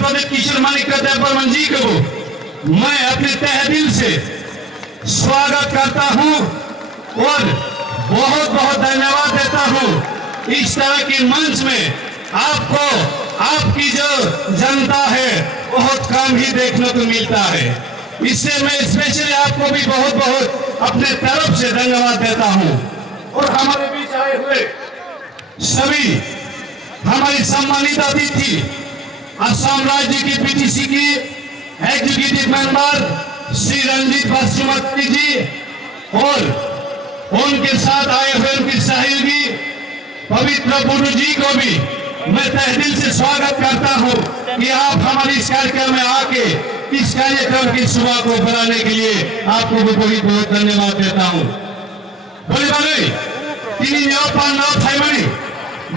प्रदीप किशोर मानिक देवबर्मन जी को मैं अपने तहे दिल से स्वागत करता हूं और बहुत बहुत धन्यवाद देता हूं। इस तरह के मंच में आपको आपकी जो जनता है बहुत कम ही देखने को मिलता है। इससे मैं स्पेशली आपको भी बहुत बहुत अपने तरफ से धन्यवाद देता हूं। और हमारे बीच आए हुए सभी हमारी सम्मानित अतिथि असम राज्य की पीटीसी की एग्जीक्यूटिव मेंबर श्री रंजीत बासुमती जी और उनके साथ आए हुए उनकी सहयोगी पवित्र बुडू जी को भी मैं तहे दिल से स्वागत करता हूं कि आप हमारे इस कार्यक्रम में आके इस कार्यक्रम की शुरुआत को बनाने के लिए आपको भी बहुत बहुत धन्यवाद देता हूं। बोले बोले तीन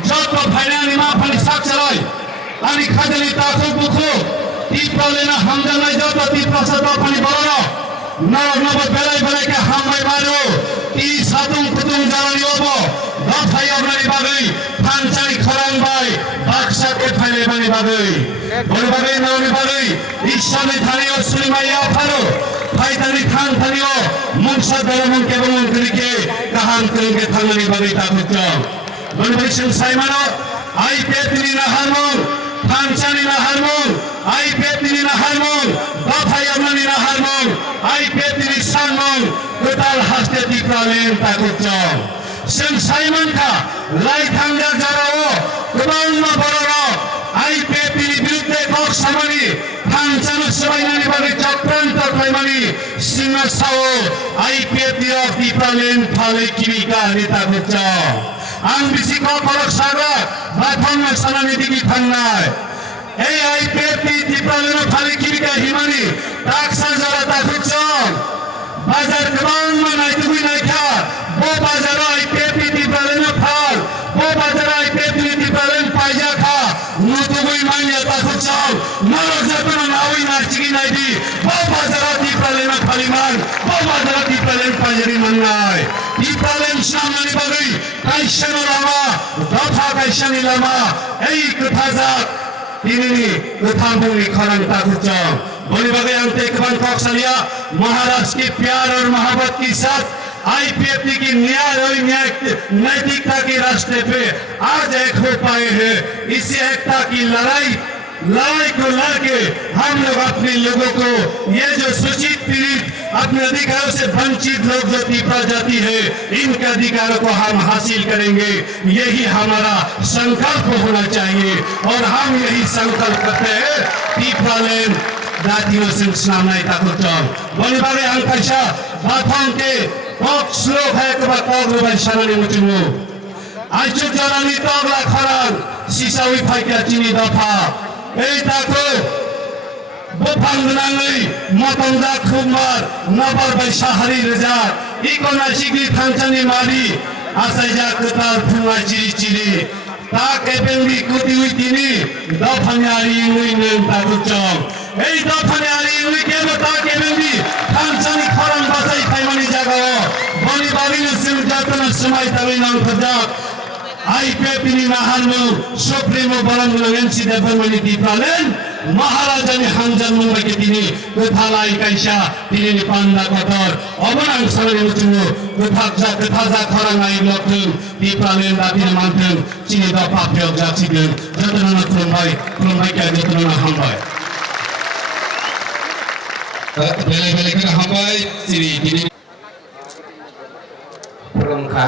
जो तो भाई माफी साक्ष अनि खजली ताखो बुखो तीपा लेना हम जाना जो तो तीपा सदा पानी बोलो नव बेलाई बेलाई के हम भाई मारो ती सातुम कुतुम जानी ओबो भाई अपनी बागई फांचानी खरांग भाई बाक्सा के फाइले बनी बागई बोल बागई नवनी बागई ईशा में थानी और सुलिमाया फारो भाई थानी थान थानी ओ मुंशा दरमन के बमन करके कहां करेंगे थानी बागई ताकुचो बोल भाई साइमानो आई पेतनी ना हारमोन फांचानी ना हारमोन आई पेतनी ना हारमोन भाई अपनी ना हारमोन आई पेतनी सानमोन कुताल हस्ते तीप्रालेन ताकुचो Sen Simon ka lai thangga jarao kubang ma bororo IPP biruddhe kok samani phanchanu sabainani bagi chakranto kaimani singa sao IPP ro tipalen phale kimika neta gucho ang bisi ko kolok saga bathon ma sanani digi thangnai ei IPP tipalen phale kimika himani taksa jara ta gucho bazar kubang ma nai tugui nai kha वो बाजारा IPP tipalen फल वो बाजारा IPP tipalen पाइजा खा नुतुगुई मान्य ताकुचाव नरो जतन नावी नाचिकी नाइदी वो बाजारा tipalen फलिमान वो बाजारा tipalen पाइजरी मंगाय tipalen शामनी बगई कैशन लामा दफा कैशन लामा एक थाजात ini कथाबुनी खरंग ताकुचाव बोली बगई अंते कबन कौशलिया महाराष्ट्र के प्यार और मोहब्बत के साथ IPP की न्याय और नैतिकता के रास्ते पे आज एक हो पाए हैं। इसी एकता की लड़ाई को लड़के हम लोग अपने लोगों को ये जो सूचित पीड़ित अपने अधिकारों से वंचित लोग जो तीपा जाती है इनके अधिकारों को हम हासिल करेंगे। यही हमारा संकल्प होना चाहिए और हम यही संकल्प करते हैं। तीपालेन दातियों से नामनाई ताकुचम बोली बारे अंकशा बाथों के slow है कि बातों को बंशाने मुझे आज जो जानी तो अगला खरान सीसा हुई फाइट क्या चीनी दफा एक ताको बुफांगनांगी मतंगा खुमार नबर बैशाहरी रजा इकोना शिगली थांचनी मारी आसाइजा कुताल फुंगा चिरी चिरी ताके बेंगी कुटी हुई तीनी दफान्यारी हुई नेम ताकुचम এই দফানি উনি কেন তাকে বেঙ্গি থানচানি খরম বাসাই খাইমানি জাগাও বনি বাবিনে সিম জাতনা সময় তামি নাম খজাত IPP ni nahanmu supremo barangula NC development tipalen महाराजा ने हमजन मुंबई के दिनी कुथालाई कैसा दिनी नि पांडा कतर अबनांग साले मुचुमो कुथाजा खरंगाई लक्ष्म tipalen दातिन मानथन चिनि दफा प्रयोग जासिगोन जतना खुलुमबाय क्या जतना हामबाय बेले कर हमाय सिरी दिनी प्रमुखा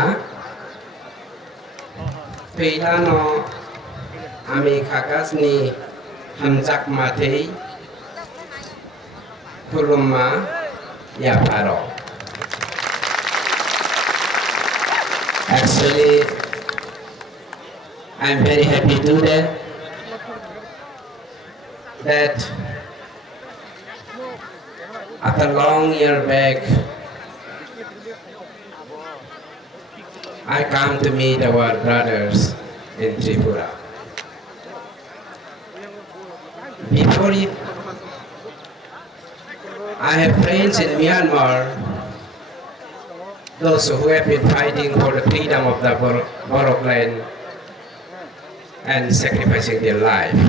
पेदानो आमी खागासनि हमजाक माथै खुलुमा याफारो Actually I'm very happy to that after long year back, I come to meet our brothers in Tripura. Before it, I have friends in Myanmar, those who have been fighting for the freedom of the Borok land and sacrificing their life.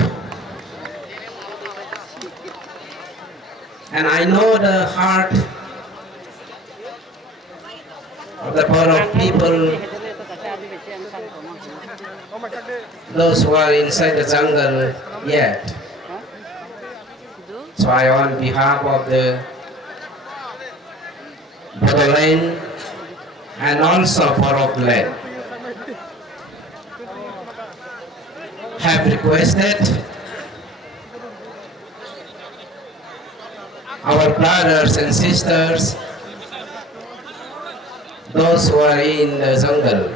And I know the heart of the Borok people, those who are inside the jungle yet. So I, on behalf of the Bodoland and also Borok land, have requested our brothers and sisters, those who are in the jungle,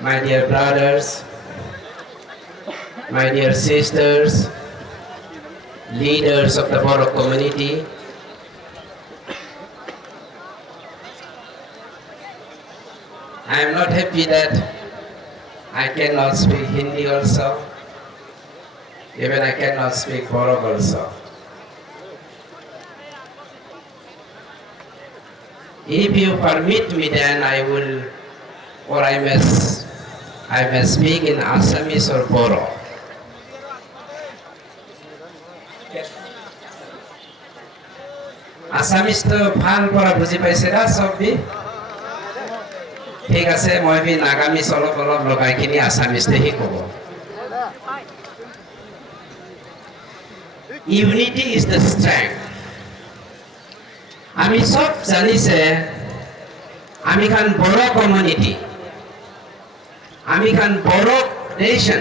my dear brothers, my dear sisters, leaders of the Borok community, I am not happy that I cannot speak Hindi also. Even I cannot speak Borok also. If you permit me, then I will, or I must speak in Assamese or Borok. Assamese to ভাল পৰা বুজি পাইছে না সববি ঠিক আছে মই B Nagamese অলপ অলপ লগাই কিনি আসামিজতে শিকব Unity is the strength. আমি সব জানিছে আমি খান বড় কমিউনিটি আমি খান বড় nation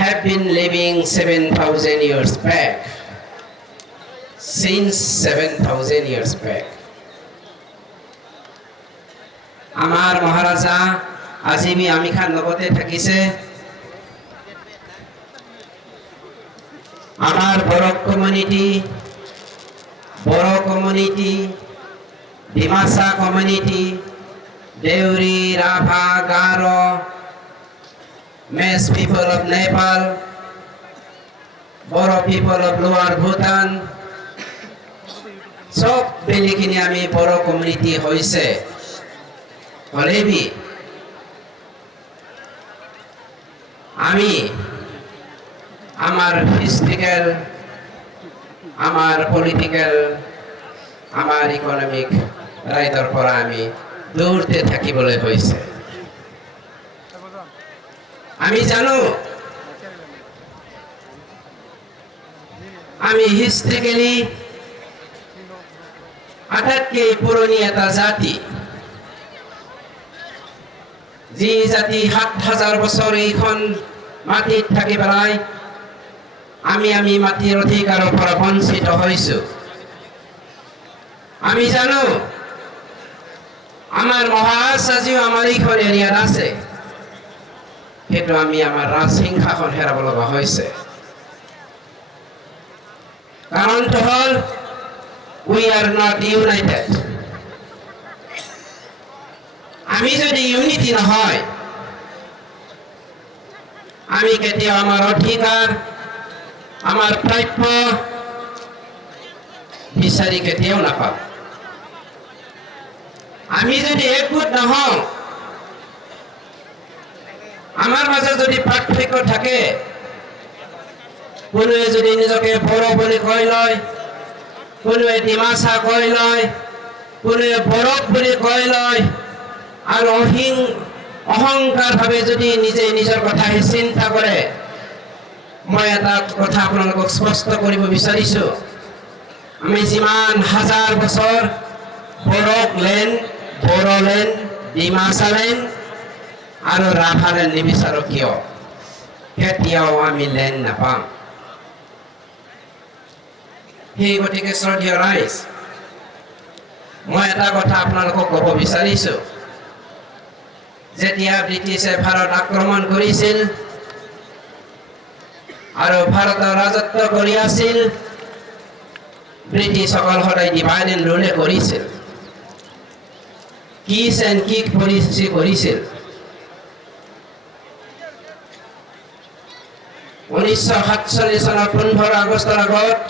have been living 7,000 years back. Since 7,000 years back. Amar Maharaja Azimi Ami Khan Logote Thakise. Amar Borok community, Dimasa community, Deuri, Rabha, Garo, Mes people of Nepal, Boro people of Lower Bhutan, সব বেলিখিনি আমি বড় community হইছে হলেবি আমি আমার physical আমার political আমার economic রাইটৰ পৰা আমি দূৰতে থাকিবলৈ হইছে আমি জানো আমি হিস্ট্রিক্যালি আটাইতকৈ পুৰণি এটা জাতি যি জাতি ৭,০০০ বছৰ এইখন মাটিত থাকি পেলাই আমি মাটিৰ অধিকাৰৰ পৰা বঞ্চিত হৈছো আমি জানো আমাৰ মহাৰাষ্ট্ৰজিও আমাৰ এইখন এৰিয়াত আছে কিন্তু আমি আমাৰ ৰাজসিংহাসন হেৰাব লগা হৈছে কাৰণটো হ'ল we are not united. আমি যদি ইউনিটি নহয় আমি কেতিয়াও আমাৰ অধিকাৰ আমাৰ প্ৰাপ্য বিচাৰি কেতিয়াও নাপাম আমি যদি একগোট নহওঁ আমাৰ মাজত যদি পাৰ্থক্য থাকে কোনোৱে যদি নিজকে বড়ো বুলি কয় লয় কোনোৱে ডিমাচা কয় লয় কোনোৱে বড়ো বুলি কয় লয় আৰু অহংকাৰ ভাৱে যদি নিজে নিজৰ কথা চিন্তা কৰে মই এটা কথা আপোনালোকক স্পষ্ট কৰিব বিচাৰিছো আমি যিমান হাজাৰ বছৰ বড়োলেণ্ড ডিমাচালেণ্ড আৰু ৰাভালেণ্ড নিবিচাৰো কিয় কেতিয়াও আমি লেণ্ড নাপাম সেই গতিকে শ্ৰদ্ধেয় ৰাইজ মই এটা কথা আপোনালোকক ক'ব বিচাৰিছো যেতিয়া ব্ৰিটিছে ভাৰত আক্ৰমণ কৰিছিল আৰু ভাৰতৰ ৰাজত্ব কৰি আছিল ব্ৰিটিছসকল সদায় ডিভাইড এণ্ড ৰুল কৰিছিল কিছ এণ্ড কিক পলিচি কৰিছিল 1947 চনৰ 15 আগষ্টৰ আগত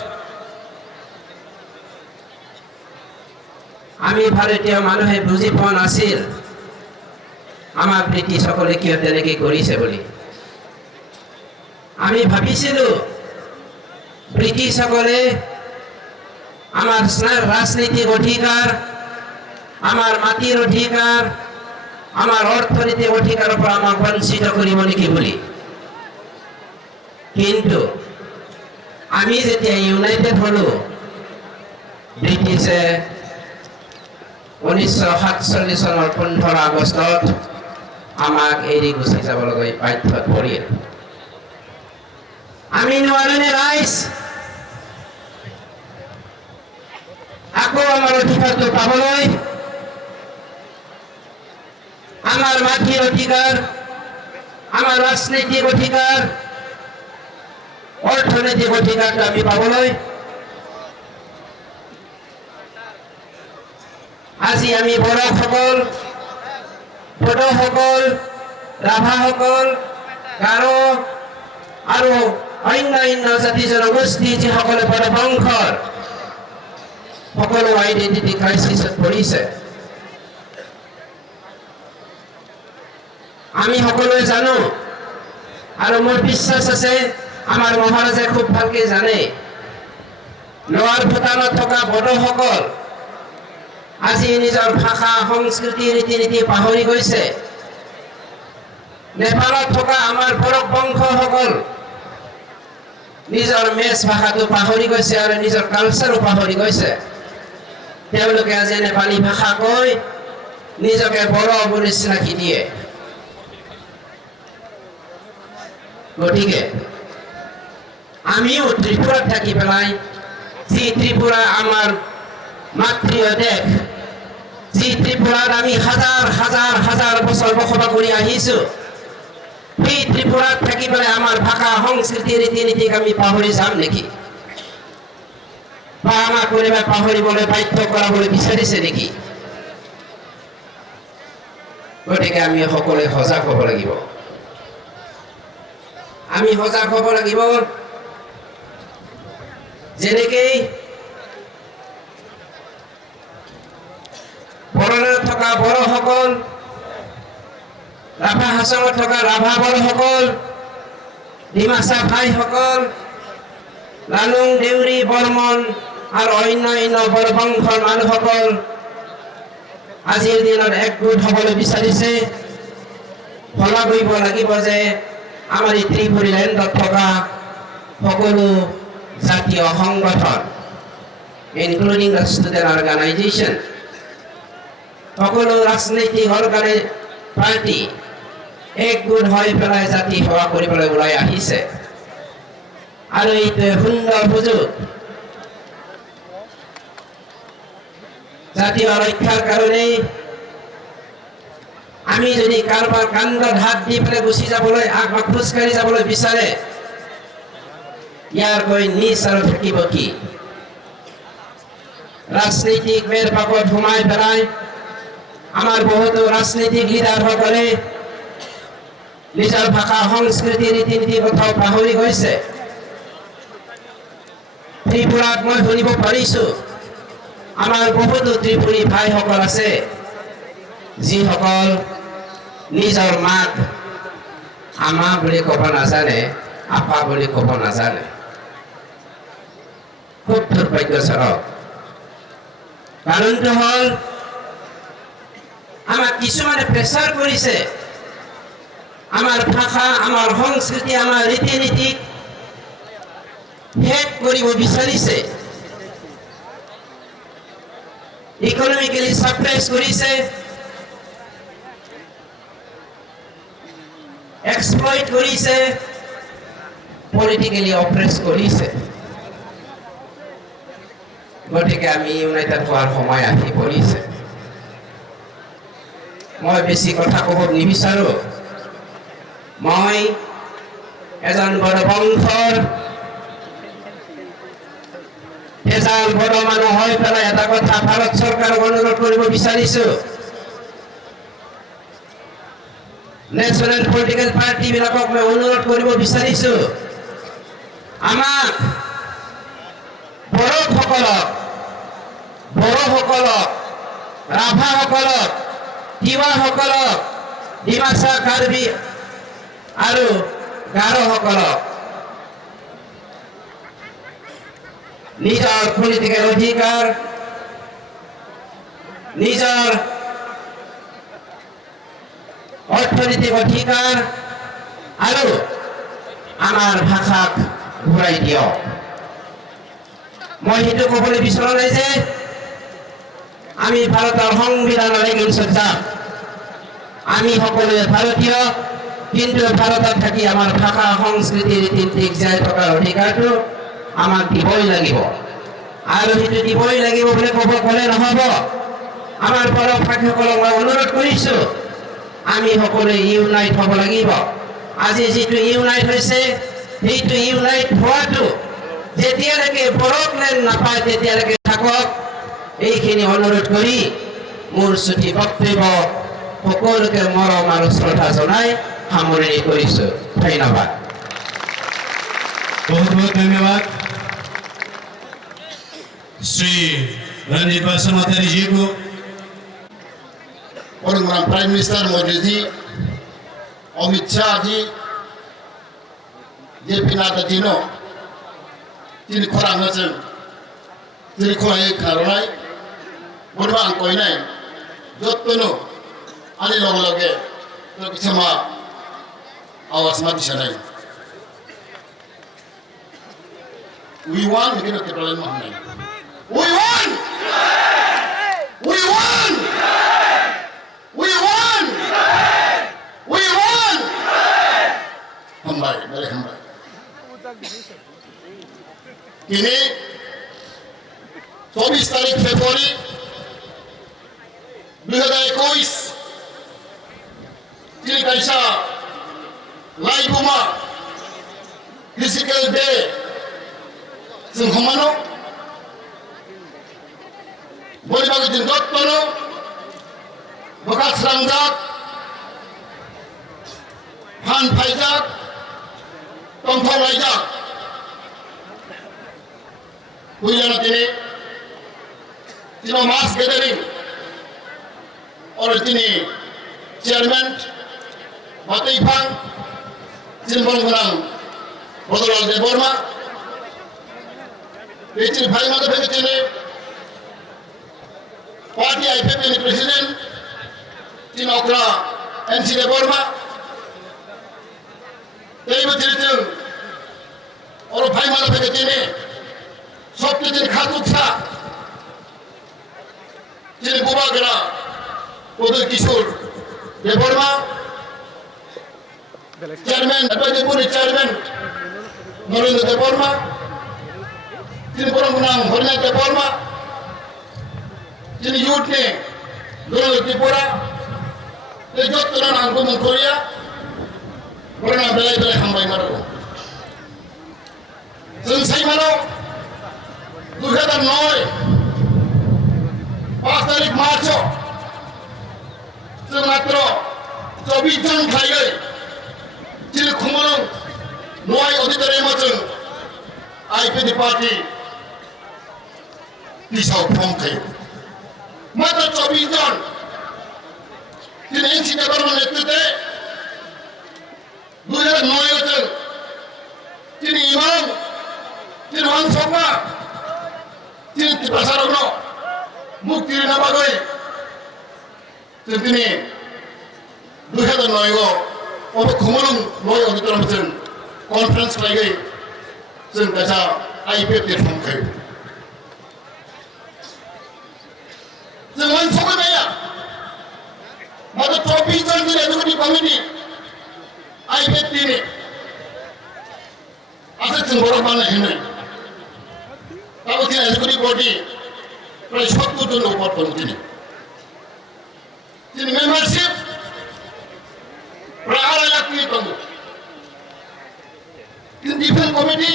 আমি ভাৰতীয় মানুহে বুজি পোৱা নাছিল আমাক ব্ৰিটিছসকলে কিয় তেনেকৈ কৰিছে বুলি আমি ভাবিছিলো ব্ৰিটিছসকলে আমাৰ ৰাজনৈতিক অধিকাৰ, আমাৰ মাটিৰ অধিকাৰ, আমাৰ অৰ্থনৈতিক অধিকাৰৰ পৰা আমাক বঞ্চিত কৰিব নেকি বুলি। কিন্তু আমি যেতিয়া ইউনাইটেড হলো, ব্ৰিটিছে 1947 চনৰ 15 আগষ্টত আমাক এৰি গুচি যাবলৈ বাধ্যত পৰিল। আমি নোৱাৰোনে ৰাইজ আকৌ আমাৰ অধিকাৰটো পাবলৈ? আমাৰ মাটিৰ অধিকাৰ, আমাৰ ৰাজনৈতিক অধিকাৰ, অৰ্থনৈতিক অধিকাৰটো আমি পাবলৈ? আজি আমি বড়োসকল, বড়োসকল, ৰাভাসকল, গাৰো আৰু অন্যান্য জাতি জনগোষ্ঠী যিসকলে বড়ো বংশৰ, সকলো আইডেন্টিটি ক্ৰাইচিছত পৰিছে। আমি সকলোৱে জানো আৰু মোৰ বিশ্বাস আছে আমাৰ মহাৰাজে খুব ভালকে জানে, লোৱাৰ ভূটানত থকা বড়োসকল আজি নিজৰ ভাষা, সংস্কৃতি, ৰীতি নীতি পাহৰি গৈছে। নেপালত থকা আমাৰ বড়ো বংশসকল নিজৰ মেচ ভাষাটো পাহৰি গৈছে আৰু নিজৰ কালচাৰো পাহৰি গৈছে। তেওঁলোকে আজি নেপালী ভাষা কৈ নিজকে বড়ো বুলি চিনাকি দিয়ে। গতিকে আমিও ত্ৰিপুৰাত থাকি পেলাই, যি ত্ৰিপুৰা আমাৰ মাতৃ দেশ, যি ত্ৰিপুৰাত আমি হাজাৰ হাজাৰ হাজাৰ বছৰ বসবাস কৰি আহিছো, সেই ত্ৰিপুৰাত থাকি পেলাই আমাৰ ভাষা, সংস্কৃতি, ৰীতি নীতিক আমি পাহৰি যাম নেকি? বা আমাক কোনোবাই পাহৰিবলৈ বাধ্য কৰাবলৈ বিচাৰিছে নেকি? গতিকে আমি সকলোৱে সজাগ হ'ব লাগিব। আমি সজাগ হ'ব লাগিব। যেনেকৈ বড়োত থকা বড়োসকল, ৰাভা হাছঙত থকা ৰাভা বড়োসকল, ডিমাচা ভাইসকল, লালুং, দেউৰী, বৰ্মন আৰু অন্যান্য বড়ো বংশৰ মানুহসকল আজিৰ দিনত একগোট হ'বলৈ বিচাৰিছে। ভলা কৰিব লাগিব যে আমাৰ এই ত্ৰিপুৰী লেণ্ডত থকা সকলো জাতীয় সংগঠন, ইনক্লুডিং দ্য ষ্টুডেণ্ট অৰ্গেনাইজেশ্যন, সকলো ৰাজনৈতিক পাৰ্টি একগোট হৈ পেলাই জাতি সেৱা কৰিবলৈ ওলাই আহিছে। আৰু এইটোৱে সুন্দৰ সুযোগ জাতীয় ৰক্ষাৰ কাৰণে। আমি যদি কাৰোবাৰ কান্ধত হাত দি পেলাই গুচি যাবলৈ, খোজকাঢ়ি যাবলৈ বিচাৰে, ইয়াৰ গৈ নিজ আৰু থাকিব কি? ৰাজনৈতিক মেৰ পাকত সোমাই পেলাই আমাৰ বহুতো ৰাজনৈতিক লিডাৰসকলে নিজৰ ভাষা, সংস্কৃতি, ৰীতি নীতিৰ কথাও পাহৰি গৈছে। ত্ৰিপুৰাত মই শুনিব পাৰিছো আমাৰ বহুতো ত্ৰিপুৰী ভাইসকল আছে যিসকল নিজৰ মাক আমা বুলি ক'ব নাজানে, আপা বুলি ক'ব নাজানে। খুব দুৰ্ভাগ্যজনক। কাৰণটো হ'ল আমাক কিছুমানে প্ৰেছাৰ কৰিছে, আমাৰ ভাষা, আমাৰ সংস্কৃতি, আমাৰ ৰীতি নীতিক শেষ কৰিব বিচাৰিছে, ইকনমিকেলি সাপ্ৰেছ কৰিছে, এক্সপ্লইট কৰিছে, পলিটিকেলি অপ্ৰেছ কৰিছে। গতিকে আমি ইউনাইটেড হোৱাৰ সময় আহি পৰিছে। মই বেছি কথা ক'ব নিবিচাৰো। মই এজন বড়ো বংশৰ এজন বড়ো মানুহ হৈ পেলাই এটা কথা ভাৰত চৰকাৰক অনুৰোধ কৰিব বিচাৰিছো। নেশ্যনেল পলিটিকেল পাৰ্টি বিলাকক মই অনুৰোধ কৰিব বিচাৰিছো, আমাক বড়োসকলক, ৰাভাসকলক, তিৱাসকলক, ডিমাচা, কাৰ্বি আৰু গাৰোসকলক নিজৰ পলিটিকেল অধিকাৰ নিজৰ অৰ্থনৈতিক অধিকাৰ আৰু আমাৰ ভাষাক ঘূৰাই দিয়ক মই সেইটো ক'বলৈ বিচৰা নাই যে আমি ভাৰতৰ সংবিধানৰ এগিল সজ্জাত আমি সকলোৱে ভাৰতীয় কিন্তু ভাৰতত থাকি আমাৰ ভাষা সংস্কৃতি ৰীতি জীয়াই থকাৰ অধিকাৰটো আমাক দিবই লাগিব আৰু সেইটো দিবই লাগিব বুলি ক'লে নহ'ব আমাৰ পৰভাষীসকলক মই অনুৰোধ কৰিছোঁ আমি সকলোৱে ইউনাইট হ'ব লাগিব আজি যিটো ইউনাইট হৈছে সেইটো ইউনাইট হোৱাটো যেতিয়ালৈকে বৰকলেন নাপায় তেতিয়ালৈকে থাকক এইখিনি অনুৰোধ কৰি মোৰ ছুটি বক্তব্য সকলোকে মৰম আৰু শ্ৰদ্ধা জনাই সামৰণি কৰিছোঁ ধন্যবাদ बहुत बहुत धन्यवाद श्री रणजीत बासुमतारी जी को और prime minister Modi ji Amit Shah ji JP Nada जी नो जिन खुरांग जों जिन खुरांग खारनाय बोरबा आं कइनाय जत्तनो आनि लगे लगे तो किछमा आवाज मा दिसनाय we want begin to plan mahne we want we want we want we want hambai mere hambai kini 24 तारीख February 2021 kini kaisa laibuma physical day जों हमानो बयबाबो दिन दत्तनो बकास्रांजाक फान फाइजाक तंफलाइजाक हुइलाना तिनी मास गैदरिंग और तिनी चेयरमैन बातैफां जिनबरगोनां बदलाल Debbarma Richard Bhaimada Bhegitini, Party IPP President, Tinokra, NC Deborma, David Tilton, or Bhaimada Bhegitini, Soptitin Khatutsa, Tin Bubagara, Udu Kishur, Deborma, Chairman, Advisory Chairman, Narendra Deborma, जिन परमनाम हरना देबरमा जिन youth ने दोनों त्रिपुरा ये जो तुरंत आंखों में खोलिया वरना बेले बेले हम भाई मरो संसाई मरो 2009 5 तारीख मार्च जो मात्र 24 जन खाई गए जिन खुमलों नोआई ऑडिटोरियम में IPP party Pisau Pongkai. Mata 24 जन जिन NC Deborma नेतृत्व 2009 जन जिन इमाम जिन वंशोपा जिन प्रसारनो मुक्ति नबागोई जिन 2009 और खुमलुं नोय ऑडिटोरियम में कॉन्फ्रेंस लगाई जों दा IPP Pongkai जों वंशोपा गया मत 24 जन की एजुकेटिव कमिटी IPP ने आसे जों बरमान है तब थी एजुकेटिव बॉडी प्राय 70 जन ऊपर पहुंची जिन मेंबरशिप प्राय 2.5 लाख की कम जिन डिफेंस कमिटी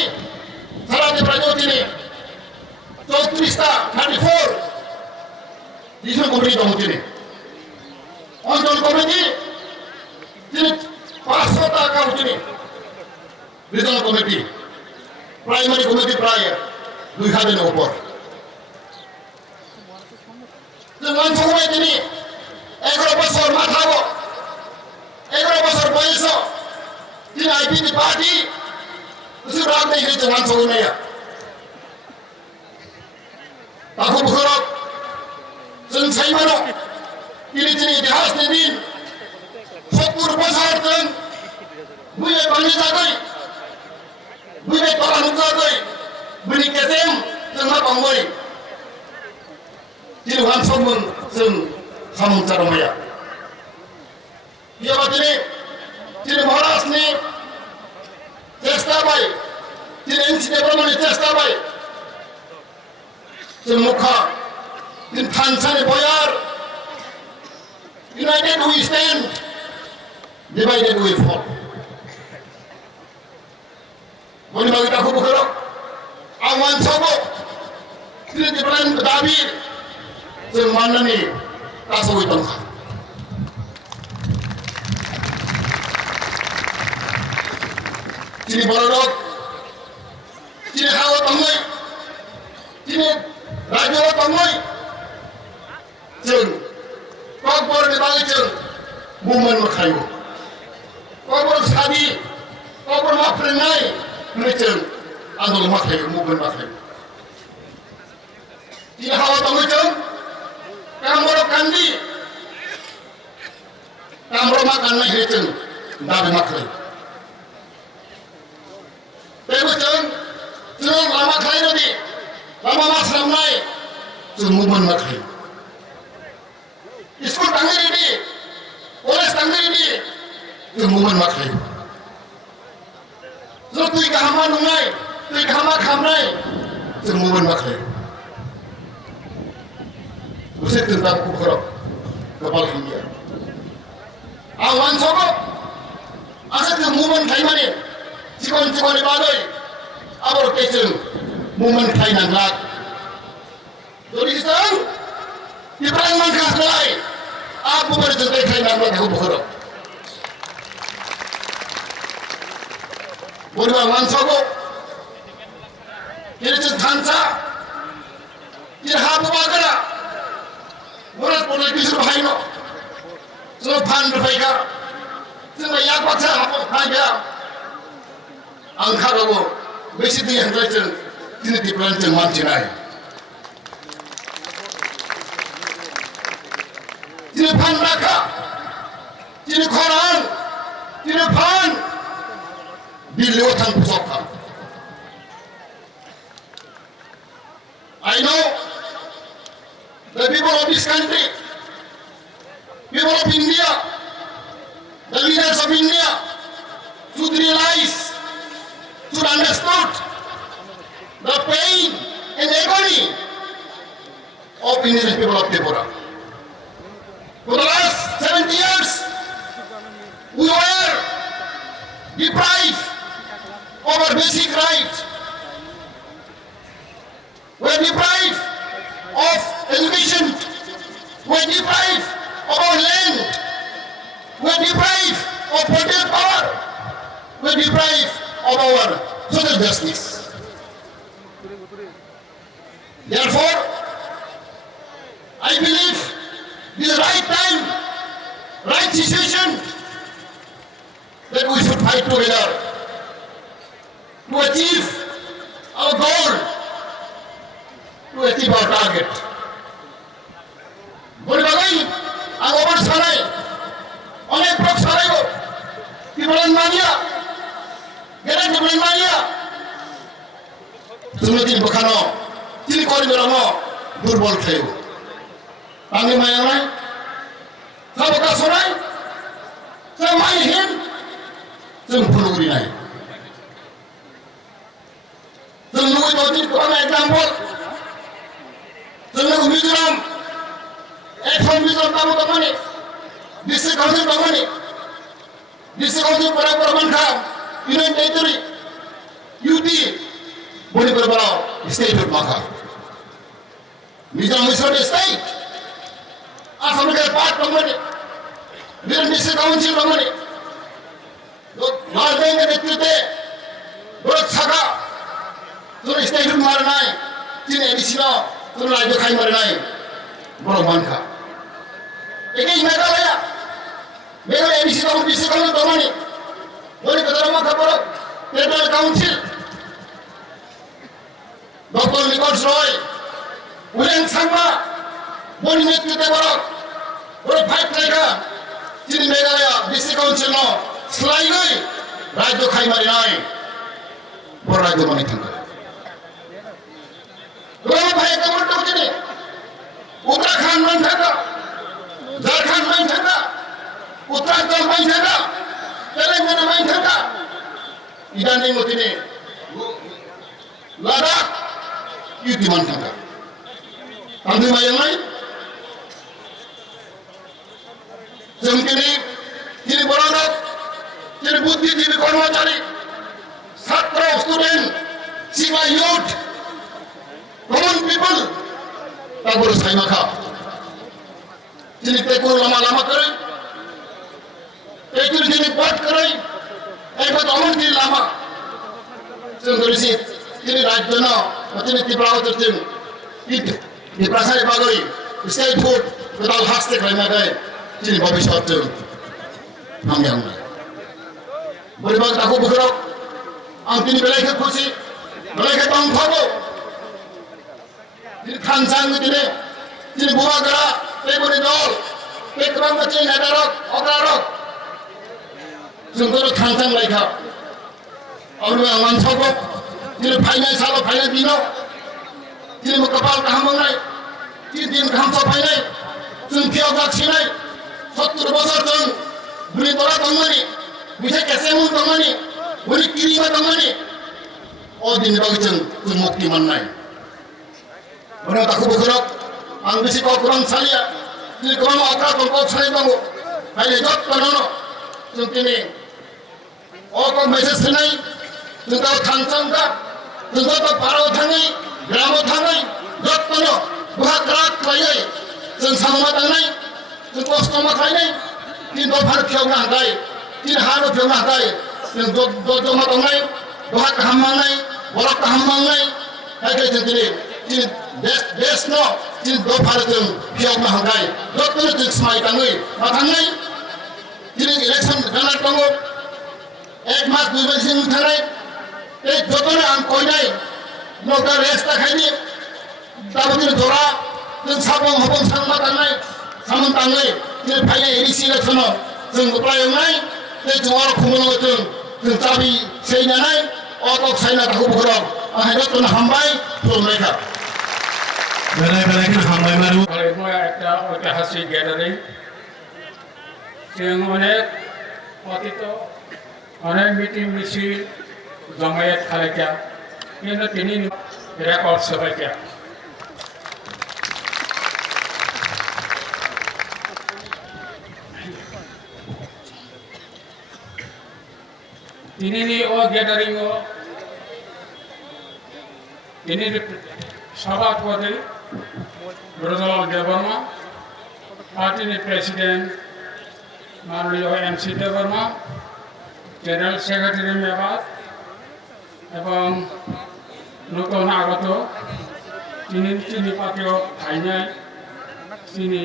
सारा दे प्रायोजन ने 34 डिफेंस कमिटी पहुंची ने ऑनलाइन कमिटी जिन 500 का उठनी रीजनल कमिटी प्राइमरी कमिटी प्राय 2000 ने ऊपर जो वंशोपा जिनी 11 বছর মাথাবো 11 বছর বয়স जिन IPP पार्टी उसी रात में गई जवान सो में aku berharap selesai mana ini iतिहास ni din 70 বছর জন buye bangni jagai buye toran jagai buni kesem jengha bangoi ini wan somun jeng samung caramaya dia batini ini maharashtra ni চেষ্টা পাই তিনি এনসিডি প্রমাণে চেষ্টা পাই যে মুখা তিনি থানসানে বয়ার united we stand divided we fall বনি বাগিটা খুব খারাপ আহ্বান সব তিনি দিবেন দাবির যে মাননানি কাছে হইতন তিনি বড় লোক তিনি হাওয়া তঙ্গই তিনি রাজ্য তঙ্গই जों ककबरनि बागै जों बुंनो मोखायो ककबर साबि ककबर मा फोरोंनाय होननाय जों आंदोलन माखायो मुभमेन्ट माखायो তিনি हावा तंगै जों कामबर कान्दी कामबर मा कान्नाय हे जों दाबि माखायो जों लामा खालायनानै लामा मास्रामनाय जों मुभमेन्ट माखायो स्कुल थांनो रेडि कलेज थांनो रेडि जों मुभमेन्ट माखायो जों दै गाहामा नुनाय दै गाहामा खामनाय जों मुभमेन्ट माखायो उसे tentang ukhrok kepala India awan sobo asa जों मुभमेन्ट खालामनानै चिकन बागै आबर केजों मुभमेन्ट खालायनांला जुदि जों इब्राहिम मानखासलाय आबुबार जों खालायनांला थाखौ बखरो बोरबा मानसोखौ जेरै जों थानसा जेरै हा बुबागोरा मराद बनाय बिसोर बाहायनो जों फान रुफायगा जों याक बाथा हाया आं खागाबो बैसो दै हांलाय जों दिनै दिप्लान जों मानथिनाय दिनै फान राखा दिनै खरान दिनै फान बिल्लियाव थां फसखा I know the people of this country, people of India, the leaders of India should realize, should understand the pain and agony of Indian people of Tripura. For the last 70 years, we were deprived of our basic rights. We are deprived of education. We are deprived of our land. We are deprived of political power. We are deprived of our social justice. Therefore, I believe this is the right time, right situation that we should fight together to achieve our goal, to achieve our target. বলি বাগাই আর over সারাই অনেক block সারাইব কি বলেন মানিয়া গেলে কি বলেন মানিয়া তুমি দিন বখানো তিনি করিবে রঙ দুর্বল খেয়েও আমি মায়া নাই সাবকা সরাই जों माइहिन जों फुलुगुरि नाय जों लुगैबादि गोबां एग्जाम्पल जोंनो मिजोराम एफएम मिजोराम दाबो दंमोन डिस्ट्रिक्ट काउन्सिल दंमोन डिस्ट्रिक्ट काउन्सिल बराबर मानखा इउनियन टेरिटरि यूटी बनिपर बराव स्टेट माखा Mizoram is not a state Assam के पार्ट दंमोन मेरे डिस्ट्रिक्ट काउंसिल दंमोन राजधानी के नेतृत्व बरक सागा जों स्टेट मारनाय दिन एडिशनाल जों राज्य खाय मारनाय बरक मानखा एके मेघालया मेघालय एडिशनाल डिस्ट्रिक्ट काउंसिल दंमोन बरक कदर माखा बरक federal council doctor Nichols Roy Ulang Sangma, Boni Netrite Borok, Boro Fight Laika, Chini Meghalaya, BC Council no, Selainai, Rajyo Khaimari Nai, Boro Rajyo Mani Thangka. Boro Bhai Kamar Tok Chini, Uttarakhand Main Thangka, Jharkhand Main Thangka, Uttarakhand Main Thangka, Telangana Main Thangka, Idani Mutini, Ladakh, Yudiman Thangka. Kami bayangkan, जों दिनै बरादाव दिनै बुद्धिजीवी कर्मचारी ছাত্র student সিবা youth common people তারপরে সাইমাখা দিनै তেকুর লামা লামা করে তেকুর দিनै পথ করে এইবার অমন দিন লামা जों ধরেছি দিनै রাজ্য না দিनै ত্রিপুরাও দিন ত্রিপুরাসাই বাগৈ স্টেট ফুড কোথাও হাসতে খাইনা দেয় যিনি ভবিষ্যৎ আমি আমরা পরিবার তাকে বুঝরাও আমি তিনি বেলাইকে খুশি বেলাইকে তং থাকো তিনি খানসাং দিনে তিনি বুবাগড়া পেবরি দল পেকরাম বাচ্চি নেতারক অগ্রারক जोंखौ खानसां लायखा और आमान सबो তিনি फाइनाय सालो फाइनाय दिनो তিনি कपाल काहामनाय दिन खाम सफायनाय जों फियाव गाखिनाय 70 বছর जों बुनि तरा दंमानि बुझे केसेमुन दंमानि बुनि किरिमा दंमानि ओ दिन बागै जों मुक्ति मोननाय बनो ताखौ बुखरक आं बेसि कौरां सालिया दिनै गोबां अख्रा दंबाव सानाय दङ फाइनाय जत बानानो जों दिनै अको मेसेज होनाय जों दा थांसांगा जों दा पाराव थाङै ग्रामाव थाङै जत बानो बुहा क्राक खायै जों सामा दांनाय जों कस्तमा खायनाय दिन दफार फियावनो हागाय दिन हानो फियावनो हागाय जों जमा दंनाय बुहा गाहामनाय बरक गाहामनाय हायगाय जों दिनै देश न दिन दफार जों फियावनो हागाय जत बानो जों समाय दाङै मा थाङै दिनै इलेक्सन जाना दङ 1 मास 2 मास सिम थानाय ए जतने आं कयनाय नौका रेस्टा खायनि दाबोदिन दरा जों साबं हबं सांमा दांनाय सामन दांनाय दिनै फायनाय एडिसि इलेक्सनाव जों गप्लायनाय बे जवार खुमनाव जों जाबि सैनानै अटक साइना थाखौ बुखराव आहाय जतने हामबाय खुलुमनायखा बेलाय बेलायखौ हामबाय मारू खालामनाया একটা ঐতিহাসিক গ্যাদারিং जों अनेक अतीत अनेक मिटिं मिছিল जमायत खालायखा কিন্তু তিনি রেকর্ড সবাইকা তিনি ও গ্যাদারিং তিনি সভাপতি ব্রজলাল দেববর্মা পার্টির প্রেসিডেন্ট माननीय MC देवबर्मा जनरल सेक्रेटारी मेबाद এবং নতুন আগত তিনি পার্টিও ফাইনাল তিনি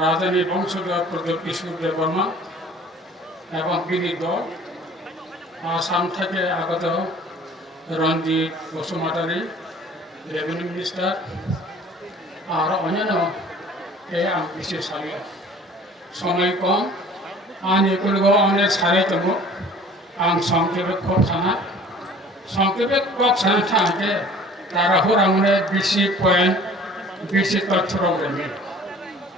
রাজধানী বংশধর প্রদীপ কিশোর দেববর্মা এবং বিনি দল আসাম থেকে আগত রঞ্জিত বসুমতারি রেভিনিউ মিনিস্টার আর অন্যান্য आं बिसोर सालिया समय कम आंनि कुलुगाव अनेक साराय दङ आं संक्षेपे कब साना संक्षेपे कब साना थांके ताराहुर आंने बिसि पॉइंट बिसि तथ्य रंगनि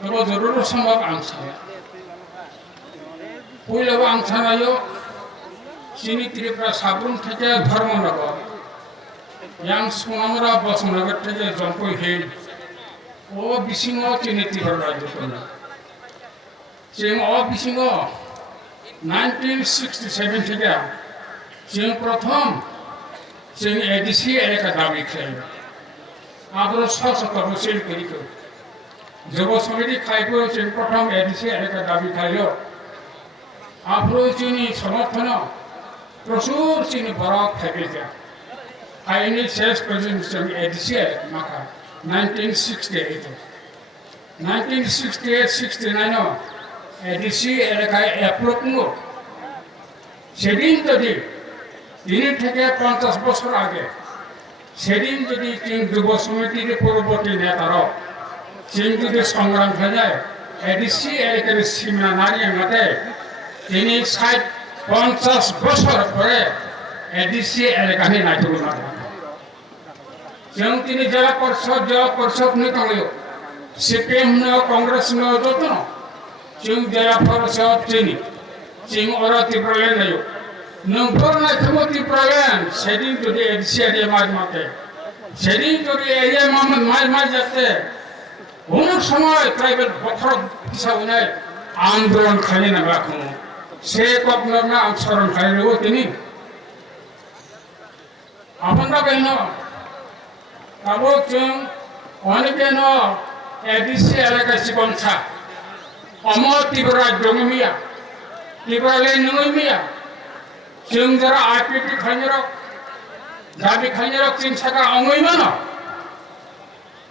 तो जरूर संभव आं साना पहिलाव आं सानायो सिनि त्रिपुरा साब्रुम থেকে धर्मनगर यां सोनामुरा बसनगर থেকে जम्पै हिल ও বিসিংহ চিনিতির রাজ্য কন্যা जों ও বিসিংহ 1967 থেকে जों प्रथम जों एडिसि एलेका दाबि खालामो आब्रो सशक्त बोसोर करिखौ যুব समिति खायखौ जों प्रथम एडिसि एलेका दाबि खालायो आब्रो जोंनि समर्थन प्रचुर जोंनि बरक थाइगैजा आइनि सेस प्रेजेन्ट जों एडिसि माखा 1968-69 एडिसि एलाकाय एप्रुव সেদিন যদি 3 থেকে 50 বছর আগে সেদিন যদি চিং যুব সমিতির পূর্ববর্তী নেতারাও চিং যদি সংগ্রাম হয়ে যায় এডিসি এলাকার সীমা নারীর মতে তিনি 50 বছর পরে এডিসি এলাকায় নাইটুকু না जों তিনি জেলা পরিষদ নিতঙ্গ সিপিএম ন কংগ্রেস ন যতন जों জেলা পরিষদ চিনি চিং ওরা ত্রিপুরালেন নাই নংফর না খমো ত্রিপুরালেন সেদিন যদি এডিসি এরিয়া মাঝমাতে সেদিন যদি এরিয়া মাঝ যাতে কোন সময় ট্রাইবেল বখর হিসাবে আন্দোলন খালি না রাখুন সে কখনো না আচরণ খালি নেব তিনি আপনারা কেন তাবো जों অনেকে ন এডিসি এলাকা সিবনছা অমর ত্রিপুরা জমিমিয়া ত্রিপুরালে নমিয়া जों যারা আইপিপি খাইরক দাবি খাইরক চিং সাকা অঙ্গই মানো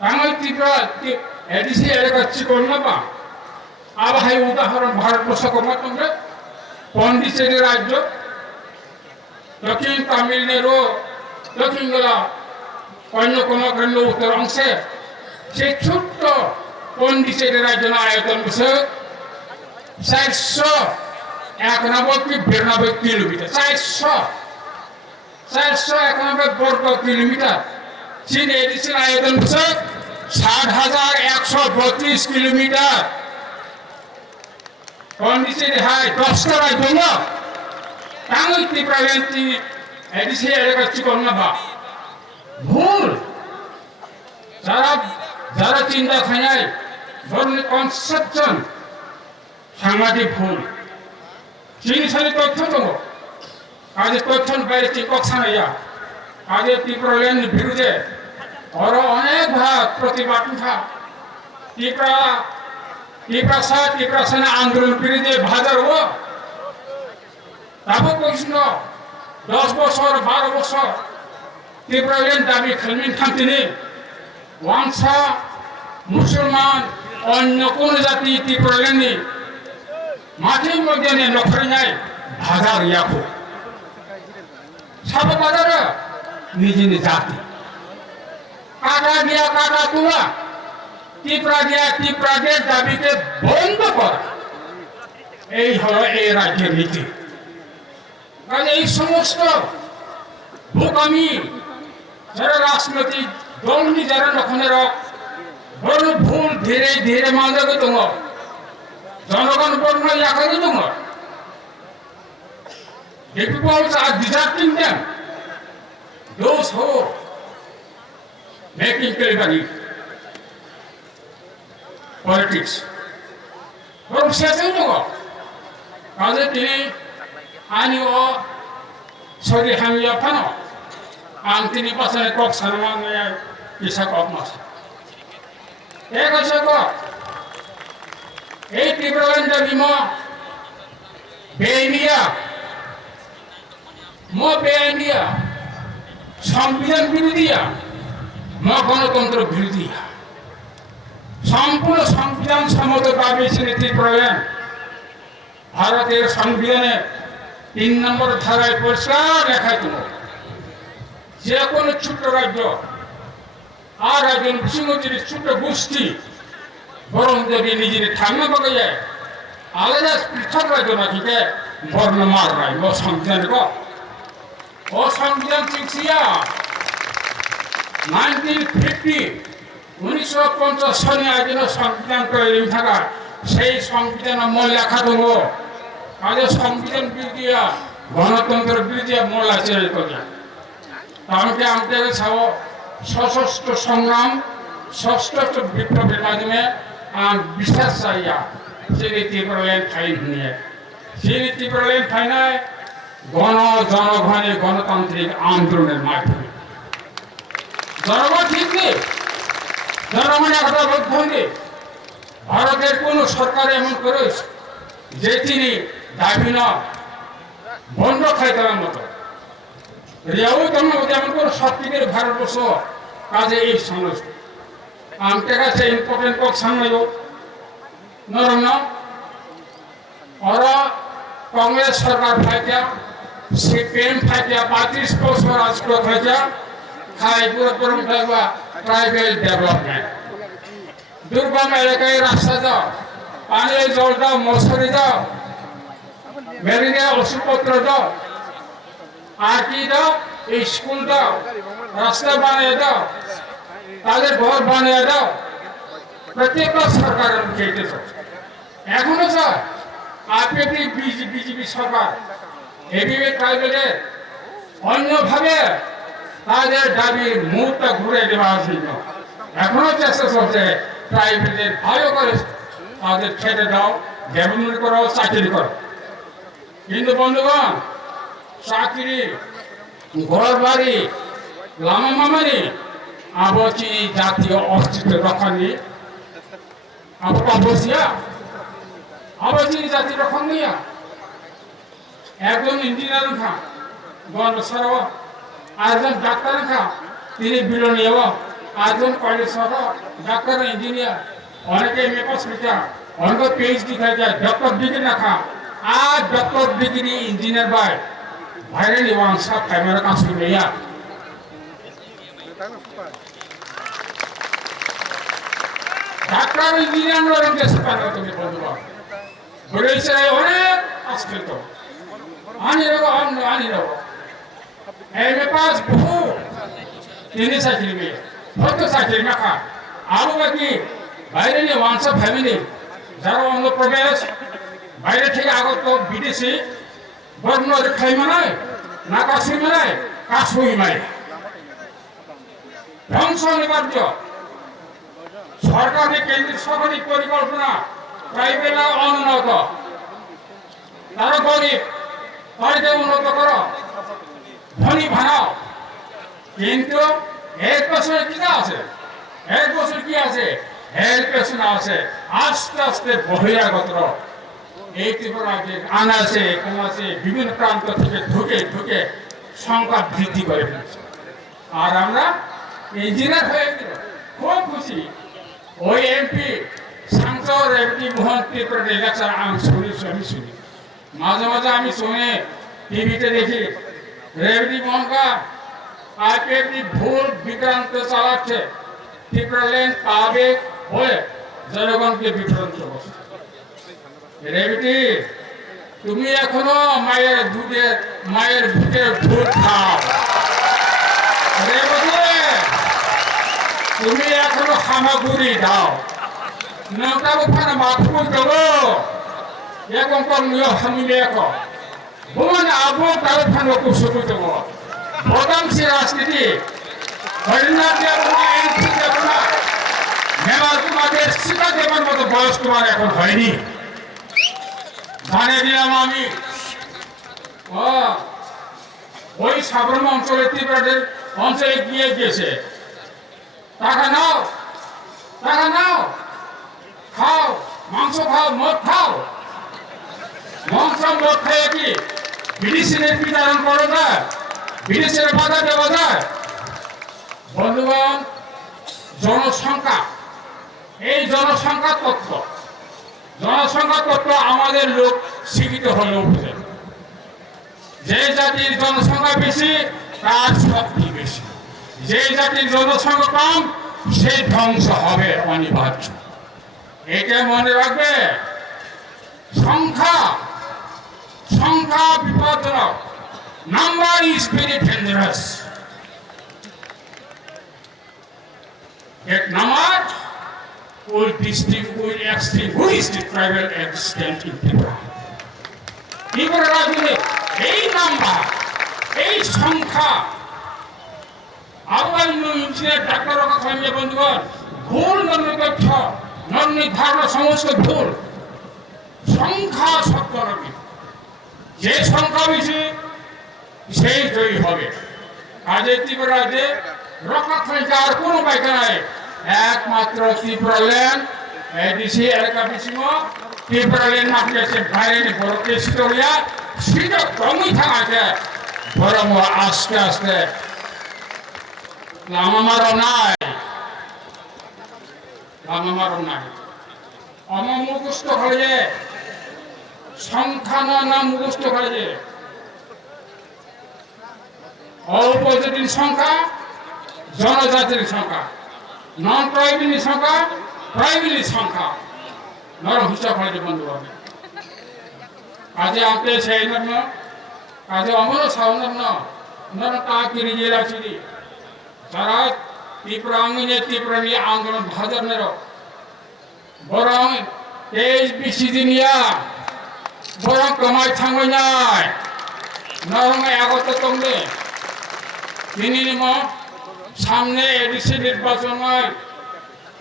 আমি ত্রিপুরা এডিসি এলাকা চিকন না পা আবহাই উদাহরণ ভারতবর্ষ কমাতঙ্গে পন্ডিচেরি রাজ্য দক্ষিণ তামিলনাড়ু দক্ষিণ গলা কন্যাকুমারী উত্তর অংশে সেই ছোট্ট পন্ডিচেরি রাজ্য আয়তন বছর 491 কিলোমিটার 491 বর্গ কিলোমিটার চীন এডিসি আয়তন বছর 60,132 কিলোমিটার পন্ডিচেরি হাই 10টা রাজ্য না তাঙ্গই ত্রিপুরালেন্টি এডিসি এলাকা চিকন না বা ভুল যারা চিন্তা খায় ধরনের কনসেপশন সাংঘাতিক ভুল চিনি সালি তথ্য তো আজ তথ্য বাইরে চিকক সানাইয়া আজ ত্রিপুরাল্যান্ড বিরুদ্ধে ওরা অনেক ভাগ প্রতিবাদ উঠা ত্রিপুরা সেনা আন্দোলন বিরুদ্ধে ভাজার ও তাবো কৃষ্ণ 10 বছর 12 বছর ত্রিপুরাল্যান্ড দাবি খালমিন থামতিনি ওয়াংসা মুসলমান অন্য কোন জাতি ত্রিপুরাল্যান্ডে মাটির মধ্যে নখরে নাই ভাজার ইয়াকো সব বাজার নিজ নিজ জাতি কাটা দিয়া কাটা তোলা ত্রিপুরাদের দাবিকে বন্ধ করা এই হলো এই রাজ্যের নীতি কাজে এই সমস্ত ভূকামী যারা রাজনৈতিক দল যারা নখনের বড় ভুল ধীরে ধীরে মানবে তোমার জনগণ বর্ণ ইয়াকারি তোমার The people are deserting them. Those who making cleverly politics. From Satan to go. Kaze tini ani o sorry hamia pano. Ang tini pasane kok sanman ya bisa kok mas. Eka seko. Ei Tripuraland bimo Benia. মো বেআইনিয়া সংবিধান বিরোধীয়া মো গণতন্ত্র বিরোধীয়া সম্পূর্ণ সংবিধান সম্মত দাবি ছিল ত্রিপুরাল্যান্ড ভারতের সংবিধানে 3 নম্বর ধারায় পরিষ্কার লেখা ছিল যে কোনো ছোট্ট রাজ্য আর একজন বিশৃঙ্খলিত ছোট্ট গোষ্ঠী বরং যদি নিজের ঠান্ডা পাকে যায় আলাদা পৃথক রাজ্য নাকি বর্ণমার রায় ও সংবিধান ও সংবিধান চিকিৎসা 1950 সালে আইন সংবিধান তৈরি থাকা সেই সংবিধান মূল লেখা দङ কাজে সংবিধান বিরোধীয়া গণতন্ত্র বিরোধীয়া মূল আছে আমাকে আমাদের সশস্ত্র সংগ্রাম সশস্ত্র বিপ্লবের মাধ্যমে বিশ্বাস চাইয়া সেই ত্রিপুরাল্যান্ড ফাইন নিয়ে সেই ত্রিপুরাল্যান্ড ফাইনায় জনগণের গণতান্ত্রিক আন্দোলনের মাধ্যমে জনগণ ঠিক নেই জনগণ একটা বলতে ভারতের কোন সরকার এমন করে যে তিনি দাবি না বন্ধ খাই দেওয়ার মতো এমন কোন সত্যিকের ভারতবর্ষ কাজে এই সমস্ত আমার কাছে ইম্পর্টেন্ট কক সামনে নরম ওরা কংগ্রেস সরকার ফাইটা সিপিএম ফাইটা 35 বছর রাজত্ব ফাইটা খাইপুর প্রথম থাকবা ট্রাইবেল ডেভেলপমেন্ট দুর্গম এলাকায় রাস্তা দাও পানীয় জল দাও মশারি দাও ম্যালেরিয়া ওষুধপত্র দাও আর কি দাও স্কুল দাও রাস্তা বানিয়ে দাও তাদের ঘর বানিয়ে দাও প্রত্যেকটা সরকারের মুখে এখনো স্যার আপনি বিজেপি সরকার এবিএ ট্রাইবেলের অন্যভাবে তাদের দাবির মুখটা ঘুরে দেওয়ার জন্য এখনো চেষ্টা চলছে ট্রাইবেলের ভালো করে তাদের ছেড়ে দাও ডেভেলপমেন্ট করো চাকরি করো কিন্তু বন্ধুগণ চাকরি ঘর বাড়ি লামা মামানি আবচি জাতীয় অস্তিত্ব রক্ষা নিয়ে আবচি জাতি রক্ষা নিয়ে একজন ইঞ্জিনিয়ার খা গর্ব সরব আরেকজন ডাক্তার খা তিনি বিলনীয় আরেকজন কলেজ সরব ডাক্তার ইঞ্জিনিয়ার অনেকে এমএ পাস লিখা অনেকে পিএইচডি খাইছে ডক্টর ডিগ্রি রাখা আর ডক্টর ডিগ্রি ইঞ্জিনিয়ার বাই বাইরে নিবান সব ক্যামেরা কাজ করে ডাক্তার ইঞ্জিনিয়ার দেশে পারবে তুমি বন্ধুরা বলেছে অনেক আজকাল তো আনি রব এমএ পাস বহু তিনি চাকরি মেয়ে হয়তো চাকরি রাখা আরো বাকি বাইরে নিয়ে ওয়ান্স অফ ফ্যামিলি যারা অন্ধ্রপ্রদেশ বাইরে থেকে আগত বিদেশি বর্ণ খাই মানায় না কাশুই মানায় কাশুই মায় ধ্বংস অনিবার্য সরকারি কেন্দ্রীয় সরকারি পরিকল্পনা ট্রাইবেল অনুন্নত তারা গরিব তাদেরকে উন্নত করো ধনী বানাও কিন্তু এর পেছনে কি আছে এর পেছনে কি আছে এর পেছনে আছে আস্তে আস্তে বহিরাগত এই ত্রিপুরাকে আনাচে কমাচে বিভিন্ন প্রান্ত থেকে ঢুকে সংখ্যা বৃদ্ধি করে ফেলছে আর আমরা ইঞ্জিনিয়ার হয়ে গেল খুব খুশি ওই এমপি সাংসদ রেবতী মোহন ত্রিপুরা ইলেকশন আমি শুনি মাঝে মাঝে আমি শুনে টিভিতে দেখি রেবতী মোহন কা আইপিএফটি ভুল বিক্রান্ত চালাচ্ছে ত্রিপুরা লেন পাবে হয়ে জনগণকে বিভ্রান্ত করছে রেবতী তুমি এখনো মায়ের বুকের দুধ খাও রেবতী তুমি এখনো হামাগুড়ি দাও নৌকাবো ফানা মাথুর দেবো এখন কর্মীয় হামিলে এখন ভুবন আবু তার ফানো কুসুকু দেবো বদামসি রাজনীতি হরিনাথ দেব না এনসি দেব না মেমার কুমারের সীতা দেবের মতো বয়স তোমার এখন হয়নি জানিয়ে দিলাম আমি ওই সাবরম অঞ্চলে ত্রিপুরাদের অঞ্চলে গিয়েছে টাকা নাও খাও মাংস খাও মদ খাও মাংস মদ খেয়ে কি বিদেশিদের বিতরণ করা যায় বিদেশের বাধা দেওয়া যায় বন্ধুগণ জনসংখ্যা এই জনসংখ্যা তথ্য আমাদের লোক শিক্ষিত হলেও বুঝে যে জাতির জনসংখ্যা বেশি তার শক্তি বেশি যে জাতির জনসংখ্যা কম সেই ধ্বংস হবে অনিবার্য এটা মনে রাখবে সংখ্যা বিপজ্জনক নাম্বার ইজ ভেরি ডেঞ্জারাস এক number will extinguish the tribal existence in Tripura. Tripura রাজ্যে এই নাম্বার এই সংখ্যা আবার ইঞ্জিনিয়ার ডাক্তার কথা বন্ধুগণ ভুল তথ্য ধারণা সমস্ত ভুল সংখ্যা সত্য রবি যে সংখ্যা বেশি সেই জয়ী হবে কাজে ত্রিপুরা রাজ্যে রক্ষা আর কোনো পাইকা নাই একমাত্র ত্রিপুরা ল্যান্ড এডিসি এলাকা বিসিম ত্রিপুরা ল্যান্ড মাঠে আছে বাইরে বড় কেশিয়া সেটা কমই থাকাছে বরং আস্তে আস্তে লামামারও নাই আমার মুখস্থ হয়ে সংখ্যা না মুখস্থ হয়ে অল্প যেদিন সংখ্যা জনজাতির সংখ্যা, নন ট্রাইবেলের সংখ্যা, ট্রাইবেলের সংখ্যা নরম হিসাব হয়েছে বন্ধুবান্ধব। কাজে আপনি সেই নগ্ন কাজে অমর সাউনগ্ন নরম কাকিরি জেলা চিরি যারা ত্রিপুরা আঙ্গিনে ত্রিপুরানি আন্দোলন ভাজনের বরং এই বিশিদিনিয়া বরং কমাই থাঙ্গনাই নরম আগত তংলে তিনি সামনে এডিসি নির্বাচন হয়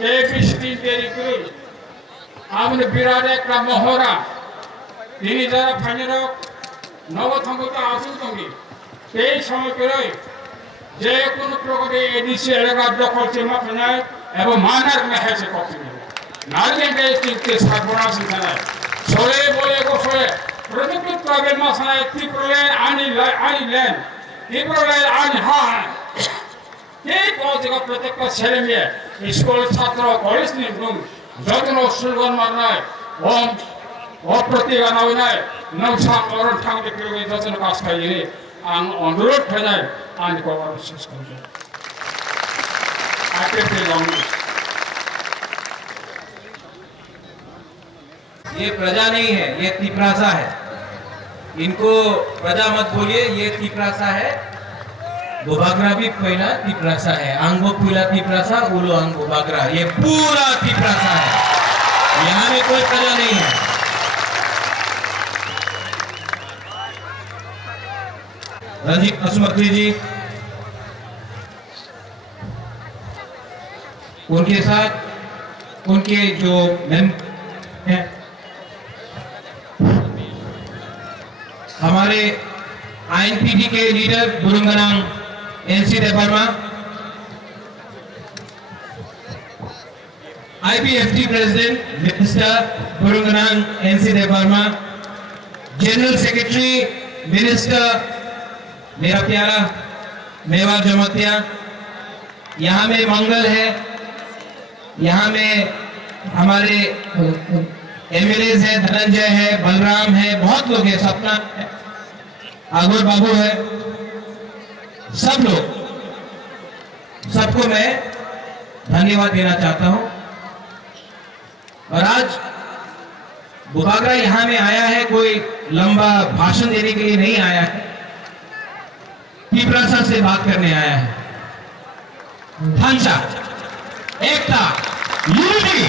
এই 20 দিন দেরি করে আপনি বিরাট একটা মহড়া তিনি যারা ফাইনের নবথঙ্গতা আসুন তুমি এই সময় করে যে কোনো প্রকারে এডিসি এলাকার দখল চেমা ফেনায় এবং মানার মেহেছে কপি নারীকে চিনতে সার্বনা শিখায় সরে বলে গোসরে প্রযুক্তি ট্রাইবেল মাসায় ত্রিপুরায় আনিলেন ত্রিপুরায় আনি হ্যাঁ এই জায়গা প্রত্যেকটা ছেলে মেয়ে স্কুল ছাত্র কলেজ নিয়ে যত্ন সুলগন মানায় অপ্রতিগা নয় নৌসাম অরণ ঠাঙ্গে পেয়ে যত্ন কাজ খাইয়ে आं अनुरोध खालामनाय आंनि खबर शेष खालामबाय। ये प्रजा नहीं है, ये तिपरासा है। इनको प्रजा मत बोलिए, ये तिपरासा है। गोबाग्रा भी पहला तिपरासा है, आंगो पहला तिपरासा, उलो आंगो बागरा, ये पूरा तिपरासा है। यहाँ में कोई प्रजा नहीं है। रंजीत असुमक्री जी, उनके साथ उनके जो हैं हमारे आईएनपीटी के leader Burungnang NC Debbarma, IPFT president minister Burungnang NC Debbarma, general secretary minister मेरा प्यारा मेवार जमतिया, यहाँ में मंगल है, यहाँ में हमारे एमएलएज है, धनंजय है, बलराम है, बहुत लोग हैं, सपना है, आगोर बाबू है, सब लोग, सबको मैं धन्यवाद देना चाहता हूँ। और आज गोबाग्रा यहाँ में आया है, कोई लंबा भाषण देने के लिए नहीं आया है, तिपरासा से बात करने आया है। ढांचा, एकता, यूनिटी,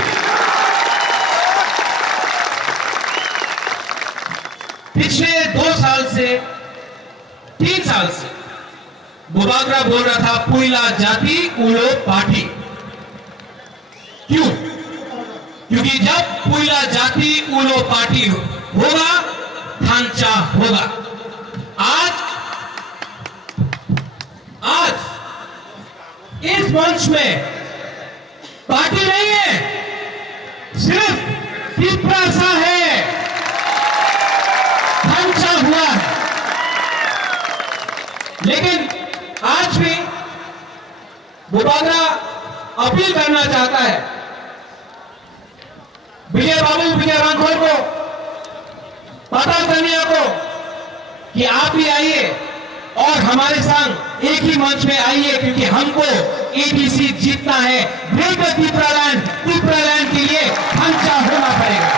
पिछले 2 साल से 3 साल से गोबाग्रा बोल रहा था पुइला जाति उलो पार्टी। क्यों? क्योंकि जब पुइला जाति उलो पार्टी होगा, ढांचा होगा। आज इस मंच में पार्टी नहीं है, सिर्फ तिपरासा है, ढांचा हुआ है। लेकिन आज भी गोबाग्रा अपील करना चाहता है विजय बाबू, विजय रांखोर को, पताल कन्या को कि आप भी आइए और हमारे संग एक ही मंच में आइए, क्योंकि हमको एडीसी जीतना है। ग्रेटर त्रिपुरालैंड के लिए ढांचा होना पड़ेगा।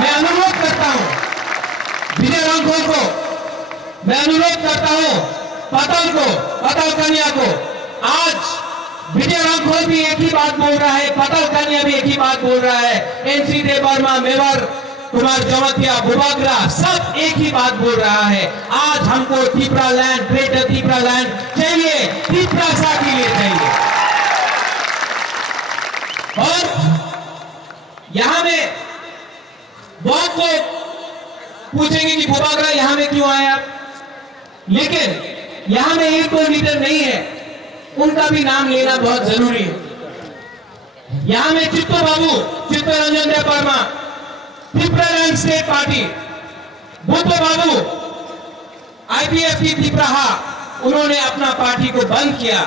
मैं अनुरोध करता हूं विजय रांखोर को, मैं अनुरोध करता हूं पताल कन्या को। आज विजय रांखोर भी एक ही बात बोल रहा है, पताल कन्या भी एक ही बात बोल रहा है, एनसी देवर्मा, मेवार कुमार जमतिया, गोबाग्रा सब एक ही बात बोल रहा है। आज हमको त्रिपुरालैंड, ग्रेटर त्रिपुरालैंड चाहिए, तिपरासा के लिए चाहिए। और यहां में बहुत लोग पूछेंगे कि गोबाग्रा यहां में क्यों आया, लेकिन यहां में एक कोई लीडर नहीं है, उनका भी नाम लेना बहुत जरूरी है। यहां में चित्तरंजन देवर्मा, त्रिपुरालैंड स्टेट पार्टी, बुद्धो बाबू, आईपीएफटी त्रिपुरा, उन्होंने अपना पार्टी को बंद किया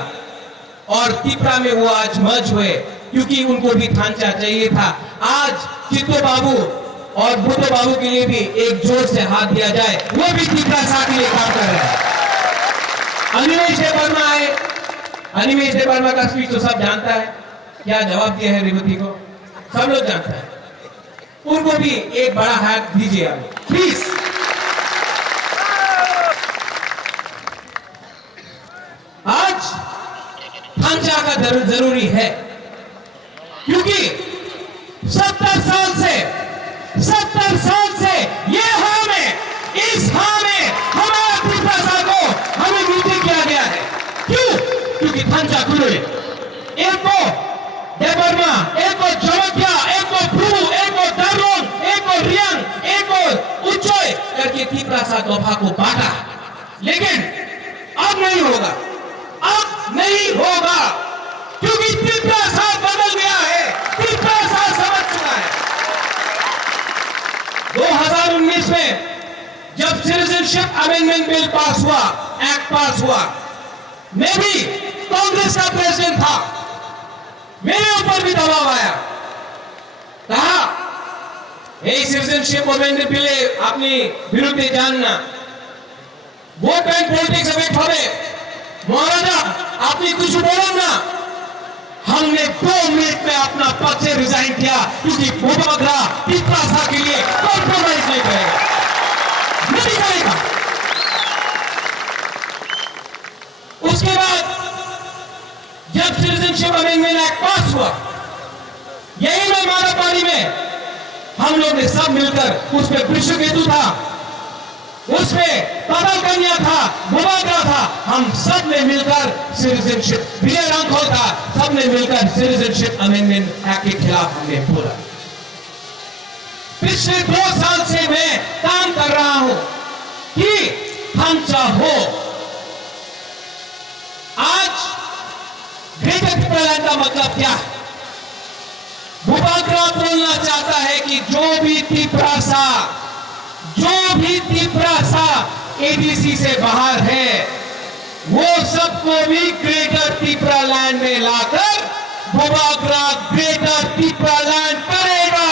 और त्रिपुरा में वो आज मर्ज हुए, क्योंकि उनको भी ढांचा चाहिए था। आज चित्तो बाबू और बुद्धो बाबू के लिए भी एक जोर से हाथ दिया जाए, वो भी त्रिपुरासा के लिए काम कर रहे हैं। अनिमेश देवर्मा आए, अनिमेश देवर्मा का स्पीच तो सब जानता है, क्या जवाब दिया है रेवती को, सब लोग जानता है। उनको भी एक बड़ा हाथ दीजिए आप प्लीज। आज थांचा का जरूरी है, क्योंकि 70 साल से ये हां में, इस हां में हमारा त्रिप्रासा को हमें नीचे किया गया है। क्यों? क्योंकि थांचा खुले, एक को देवर्मा, एक को जमोटिया, एक को भ्रू, एक को दारोंग, एक को रियांग, एक को उच्चोय करके त्रिप्रासा दफा को बांटा। लेकिन अब नहीं होगा, अब नहीं होगा, क्योंकि त्रिप्रासा बदल गया है, त्रिप्रासा समझ चुका है। 2019 में जब सिटीजनशिप अमेंडमेंट बिल पास हुआ, एक्ट पास हुआ, मैं भी कांग्रेस का प्रेसिडेंट था, मेरे ऊपर भी दबाव आया, कहा सिटीजनशिप अमेंडमेंट बिल अपनी विरुद्ध जानना, वोट बैंक पॉलिटिक्स अफेक्ट হবে महाराजा, आपने कुछ बोलो ना। हमने 2 मिनट में अपना पद से रिजाइन किया, क्योंकि भूभागरा त्रिप्रासा के लिए कॉम्प्रोमाइज नहीं करेगा, नहीं करेगा। उसके बाद जब सिटीजनशिप अमेंडमेंट एक्ट पास हुआ, यही में मारापारी में हम लोग ने सब मिलकर, उसमें विश्वकेतु था, उसमें पाताल कन्या था, भूभागरा था, हम सब ने मिलकर सिटीजनशिप, विजय रामखोल था, सब ने मिलकर सिटीजनशिप अमेंडमेंट एक्ट के खिलाफ हमने बोला। पिछले 2 साल से मैं काम कर रहा हूं कि थांचा हो। आज ग्रेटर त्रिप्रालैंड का मतलब क्या है? भूभागरा बोलना चाहता है कि जो भी त्रिप्रासा एडीसी से बाहर है, वो सबको भी ग्रेटर त्रिप्रालैंड में लाकर भूभागरा ग्रेटर त्रिप्रालैंड करेगा।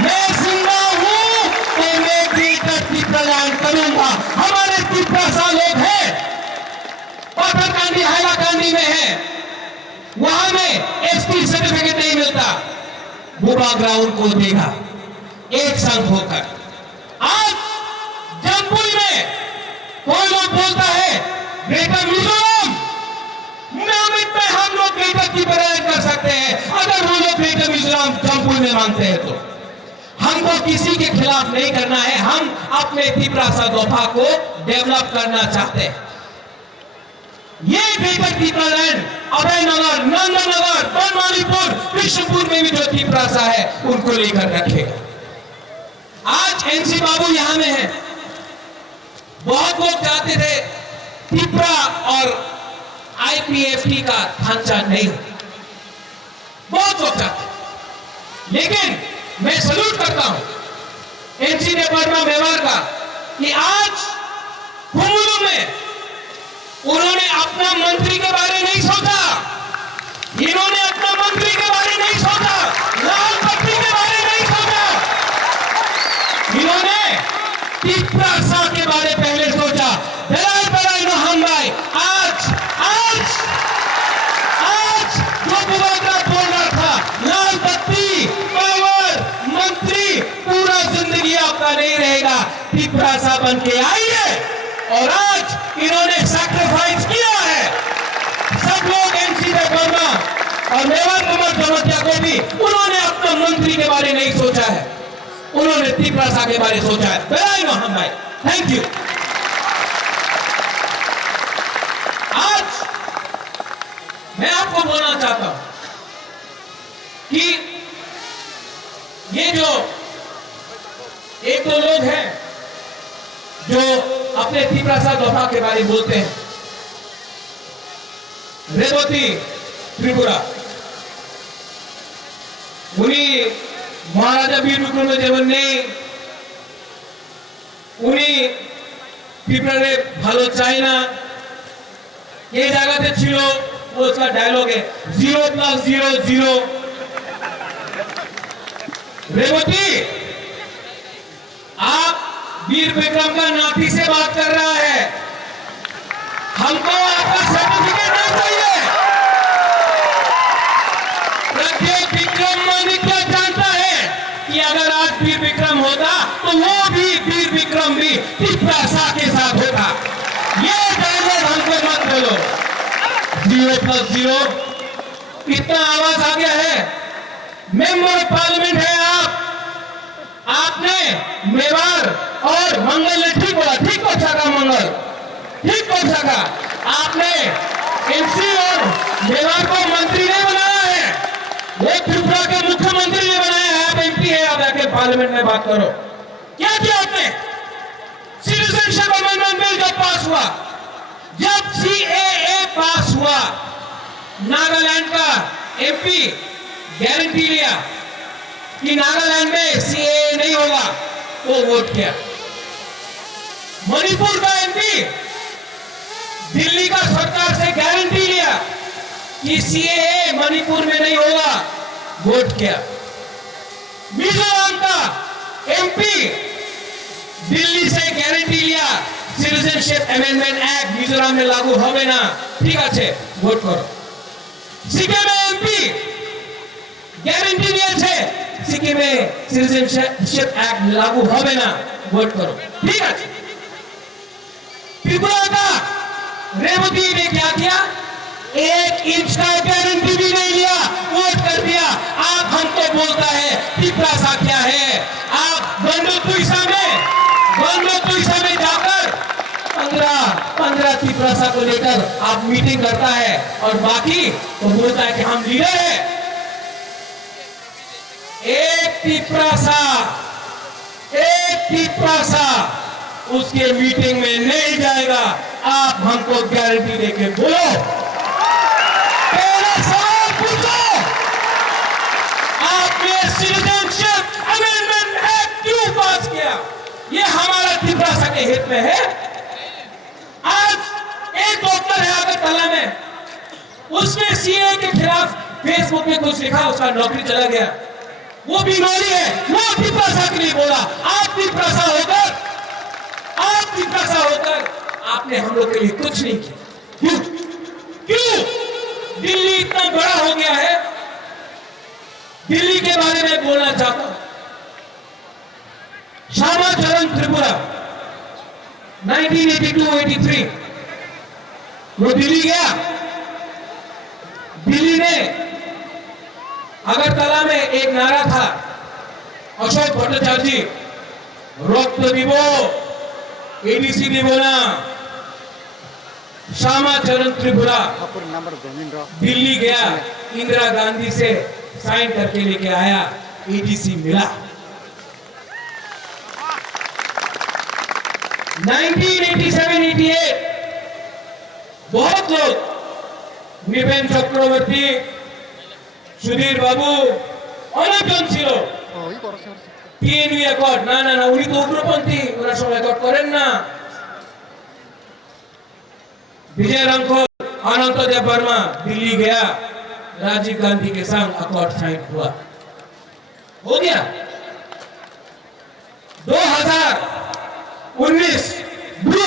मैं जिंदा हूं तो मैं ग्रेटर त्रिप्रालैंड करूंगा। हमारे त्रिप्रासा लोग हैं, पाथरकांडी हाइलाकांडी में है, वहां में एसटी सर्टिफिकेट नहीं मिलता, भूभागरा उनको देगा एक संघ होकर। आज जमपुई में कोई लोग बोलता है ग्रेटर मिजोरम में हम लोग ग्रेटर त्रिप्रालैंड कर सकते हैं, अगर वो लोग ग्रेटर मिजोरम जमपुई में मांगते हैं तो। हमको किसी के खिलाफ नहीं करना है, हम अपने त्रिप्रासा दफा को डेवलप करना चाहते हैं। ये ग्रेटर त्रिप्रालैंड अभयनगर, नंदनगर, बनमालीपुर, कृष्णपुर में भी जो त्रिप्रासा है उनको लेकर रखेगा। आज एनसी बाबू यहां में है, बहुत लोग चाहते थे त्रिपुरा और आईपीएफटी का ढांचा नहीं हो, बहुत लोग चाहते, लेकिन मैं सल्यूट करता हूं एनसी देवर्मा मेवाड़ का कि आज कुमुलु में उन्होंने अपना मंत्री के बारे नहीं सोचा, इन्होंने अपना मंत्री के बारे नहीं सोचा, लाल पट्टी के बारे नहीं सोचा, इन्होंने त्रिप्रासा के बारे पहले सोचा। दलाल बड़ाई नोहम भाई, आज जो भूभागरा बोल रहा था लाल बत्ती, पावर, मंत्री, पूरा जिंदगी आपका नहीं रहेगा, त्रिप्रासा बन के आइए। और आज इन्होंने सैक्रिफाइस किया है। सब लोग एनसी देवर्मा और मेवाड़ कुमार जमोटिया को भी उन्होंने अपना मंत्री के बारे नहीं सोचा है, उन्होंने त्रिप्रासा के बारे सोचा है। बधाई मोहन भाई, थैंक यू। आज मैं आपको बोलना चाहता हूं कि ये जो एक दो लोग हैं जो अपने त्रिप्रासा दफा के बारे में बोलते हैं, रेवती त्रिपुरा, उन्हीं महाराजा वीर विक्रमदेवने उन्हीं त्रिपुरा भालो चाइना ये जगह ছিল, वो उसका डायलॉग है 0 + 0 0। रेवती, आप वीर विक्रम का नाती से बात कर रहा है, हमको आपका सर्टिफिकेट आज वीर विक्रम होता तो वो भी वीर विक्रम भी तिप्रासा के साथ होता। ये डायलॉग हमको मत बोलो। 0+0 कितना आवाज आ गया है। मेंबर ऑफ पार्लियामेंट है आप। आपने मेवाड़ और मंगल ने ठीक बोला, ठीक पक्षा का मंगल, ठीक पक्षा का। आपने एमसी और मेवाड़ को मंत्री नहीं बनाया है, वो त्रिपुरा के मुख्यमंत्री ने बनाया है। आप एमपी है, आप आके पार्लियामेंट में बात करो। क्या किया आपने? सिटीजनशिप अमेंडमेंट बिल जब पास हुआ, जब सीएए पास हुआ, नागालैंड का एमपी गारंटी लिया कि नागालैंड में सीएए नहीं होगा, वो वोट किया। मणिपुर का एमपी दिल्ली का सरकार से गारंटी लिया कि सीएए मणिपुर में नहीं होगा, वोट किया। मिजोरम का एमपी दिल्ली से गारंटी लिया सिटीजनशिप अमेंडमेंट एक्ट मिजोरम में लागू होवे ना, ठीक है, वोट करो। सिक्किम में एमपी गारंटी लिया छे सिक्किम में सिटीजनशिप एक्ट लागू होवे ना, वोट करो, ठीक है। त्रिपुरा का रेवती ने क्या किया? 1 इंच का गारंटी भी नहीं लिया, वोट कर दिया। आप हमको बोलता है तिप्रासा क्या है? आप गंडोतुइसा में जाकर 15 तिप्रासा को लेकर आप मीटिंग करता है और बाकी तो बोलता है कि हम लीडर है। एक तिप्रासा उसके मीटिंग में नहीं जाएगा। आप हमको गारंटी देके बोलो। पहला सवाल पूछो, आपने सिटीजनशिप अमेंडमेंट एक्ट क्यों पास किया? ये हमारा तिप्रासा के हित में है। आज एक डॉक्टर है अगरतला में, उसने सीए के खिलाफ फेसबुक में कुछ लिखा, उसका नौकरी चला गया। वो बीमारी है, वो तिप्रासा के लिए बोला। आप तिप्रासा होकर आपने हम लोग के लिए कुछ नहीं किया। क्यों? दिल्ली इतना बड़ा हो गया है। दिल्ली के बारे में बोलना चाहता हूं। श्यामाचरण त्रिपुरा 1982-83 वो दिल्ली गया। दिल्ली में अगरतला में एक नारा था, अशोक भट्टाचार्य जी रक्त दिवो एडीसी दिवो ना। श्यामाचरण त्रिपुरा दिल्ली गया, इंदिरा गांधी से साइन करके लेके आया, एडीसी मिला। 1987-88 बहुत लोग, निपेन चक्रवर्ती, सुधीर बाबू, অনেকজন ছিল। টিএনবি অ্যাকর্ড না উনি তো উগ্রপন্থী, ওরা সব অ্যাকর্ড করেন না। विजय रामखोल, अनंत देव वर्मा दिल्ली गया, राजीव गांधी के संग अकॉर्ड साइन हुआ, हो गया। 2019 ब्लू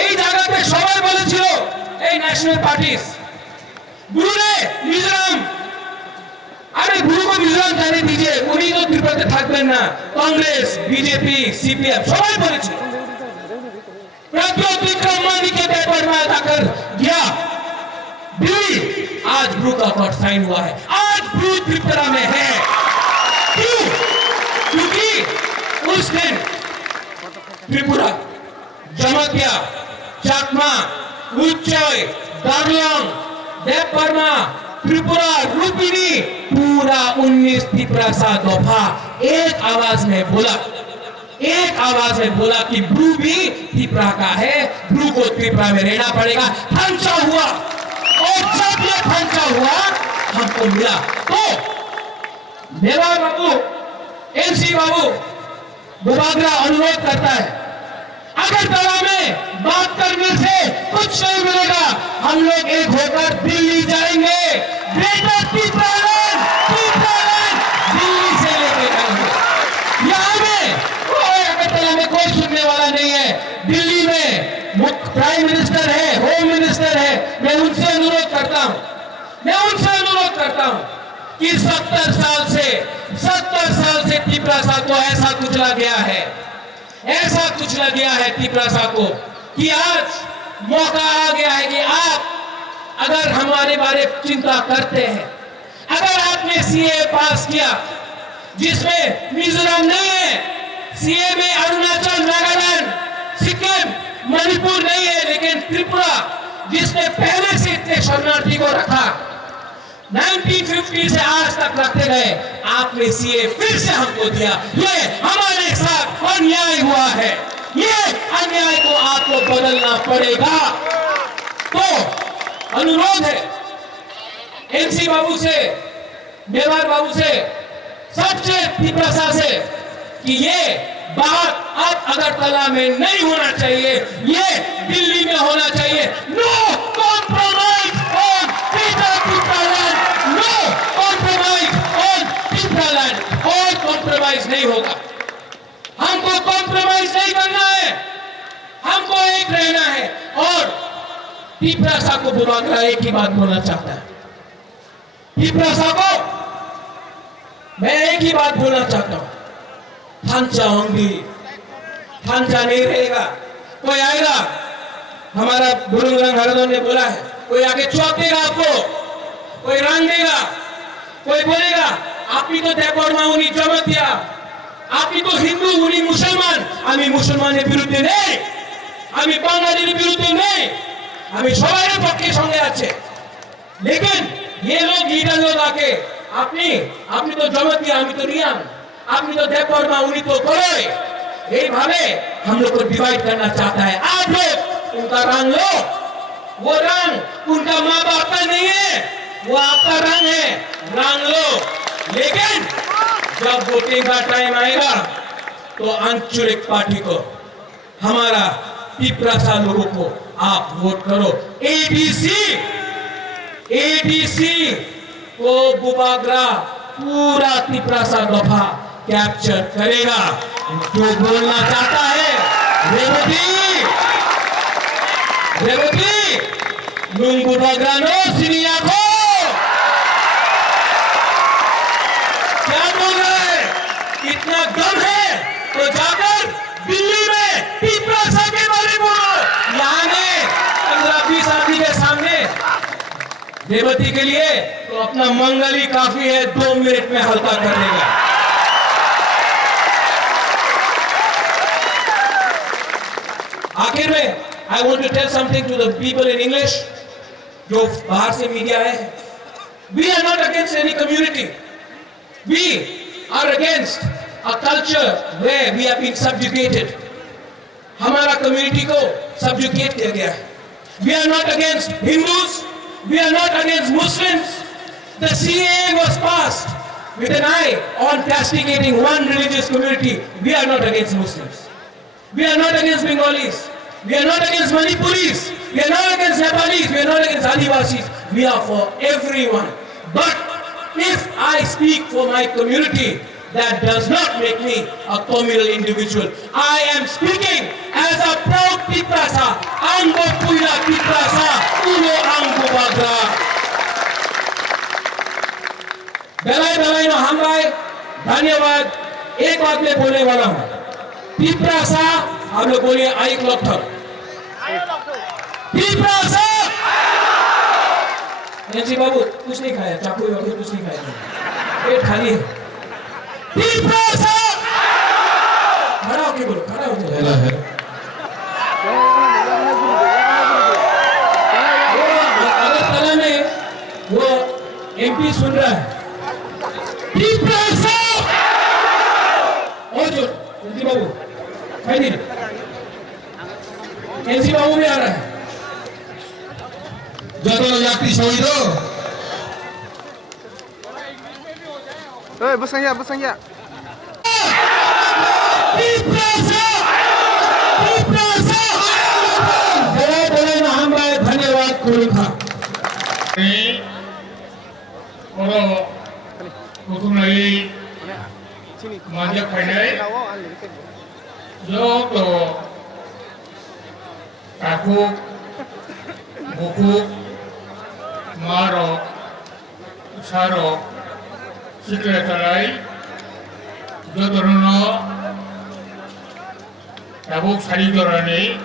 এই জায়গাতে সবাই বলেছিল এই ন্যাশনাল পার্টিস ब्लू ने मिजोरम, अरे ब्लू को मिजोरम जाने दीजिए, उन्हीं तो त्रिपुराते থাকবেন না। कांग्रेस, बीजेपी, सीपीएम সবাই বলেছিল। प्रज्वल विक्रम के पेपर में जाकर गया दिल्ली, आज ब्लू का अकॉर्ड साइन हुआ है। आज ब्लू त्रिपुरा में है। क्यों? क्योंकि उस दिन त्रिपुरा, जमातिया, चाकमा, उच्चय, दार्लोंग, देवबर्मा, त्रिपुरा, रूपिनी, पूरा 19 तिप्रासा दफा एक आवाज में बोला कि ब्लू भी त्रिपुरा का है, ब्लू को त्रिपुरा में रहना पड़ेगा। फंचा हुआ, और जब ये फंचा हुआ हमको मिला तो मेवाड़ बाबू, एमसी बाबू दोबारा अनुरोध करता है, अगरतला में बात करने से कुछ नहीं मिलेगा। हम लोग एक होकर दिल्ली जाएंगे, ग्रेटर त्रिपुरालैंड दिल्ली से लेके जाएंगे। यहाँ में कोई अगरतला में कोई सुनने वाला नहीं है। दिल्ली में प्राइम मिनिस्टर है, होम मिनिस्टर है। मैं उनसे अनुरोध करता हूँ कि 70 साल से कुचला गया है, ऐसा कुचला गया है तिपरासा को कि आज मौका आ गया है कि आप अगर हमारे बारे चिंता करते हैं, अगर आपने सीए पास किया जिसमें मिजोरम नहीं है, सीए में अरुणाचल, नागालैंड, सिक्किम, मणिपुर नहीं है, लेकिन त्रिपुरा जिसने पहले से इतने शरणार्थी को रखा 1950 से आज तक रखते गए, आपने सीए फिर से हमको दिया। ये हमारे साथ अन्याय हुआ है, ये अन्याय को आपको बदलना पड़ेगा। तो अनुरोध है एनसी बाबू से, मेवाड़ बाबू से, सबसे तिपरासा से कि ये बात अब अगरतला में नहीं होना चाहिए, ये दिल्ली में होना चाहिए। No compromise on Tipraland, no compromise on Tipraland, और कॉम्प्रोमाइज नहीं होगा। हमको कॉम्प्रोमाइज नहीं करना है, हमको एक रहना है। और तिपरासा को बुबागरा एक ही बात बोलना चाहता है, तिपरासा को मैं एक ही बात बोलना चाहता हूं, थांचा होंगी, थांचा नहीं रहेगा। कोई आएगा, हमारा बुरुंगरंग हरदोन ने बोला है, कोई आके चौक देगा आपको, कोई रंग देगा, कोई बोलेगा आपकी तो देवबर्मा उन्हीं जमत दिया, आपकी तो हिंदू उन्हीं मुसलमान, हमें मुसलमाনের বিরুদ্ধে নেই, আমি বাঙালির বিরুদ্ধে নেই, আমি সবার পক্ষে সঙ্গে আছে। लेकिन ये लोग लीडर लोग आके আপনি তো জমত दिया, আমি তো रियान, আপনি তো देवबर्मा उन्हीं तो करोए, यही भावे हम लोग को डिवाइड करना चाहता है। आप लोग उनका रंग लो, वो रंग उनका माँ बाप का नहीं है, वो आपका रंग है, रंग लो। लेकिन जब वोटिंग का टाइम आएगा तो आंचलिक पार्टी को, हमारा तिपरासा लोगों को आप वोट करो। एडीसी को बुबागरा पूरा तिपरासा दफा कैप्चर करेगा। जो बोलना चाहता है रेवती नूंगू बगरानो सिनिया को क्या बोल रहे हैं, इतना दम है तो जाकर दिल्ली में तिपरासा के बारे में बोलो। यहाँ में 15-20 आदमी के सामने रेवती के लिए तो अपना मंगल ही काफी है, 2 मिनट में हल्का कर देगा। आखिर में I want to tell something to the people in English जो बाहर से मीडिया है। We are not against any community. We are against a culture where we have been subjugated. हमारा कम्युनिटी को subjugate किया गया है। We are not against Hindus. We are not against Muslims. The CAA was passed with an eye on castigating one religious community. We are not against Muslims. We are not against Bengalis. We are not against Manipuris. We are not against Nepalis. We are not against Adivasis. We are for everyone. But if I speak for my community, that does not make me a communal individual. I am speaking as a proud Tiprasa. Ango Puila Tiprasa. Ulo Ango Bagra. बेलाई नो हम भाई धन्यवाद। एक बात मैं बोलने वाला हूँ, तिपरासा हम लोग बोलिए आई क्लॉक था तिपरासा। एनसी बाबू कुछ नहीं खाया, चाकू वगैरह कुछ नहीं खाया, पेट खाली है। तिपरासा खड़ा होके बोलो, खड़ा होके अगरतला में वो एमपी सुन रहा है। तिपरासा और जो एनसी बाबू खाई एनसी बाबू भी आ रहा है। যত যাত্রী শহীদ Busanya. बोले ना हम भाई धन्यवाद कुल था। Manja Kainai, Yoto, Kakuk, Bukuk, Marok, Sarok, Secretary, Jotoruno, Tabuk sari dorani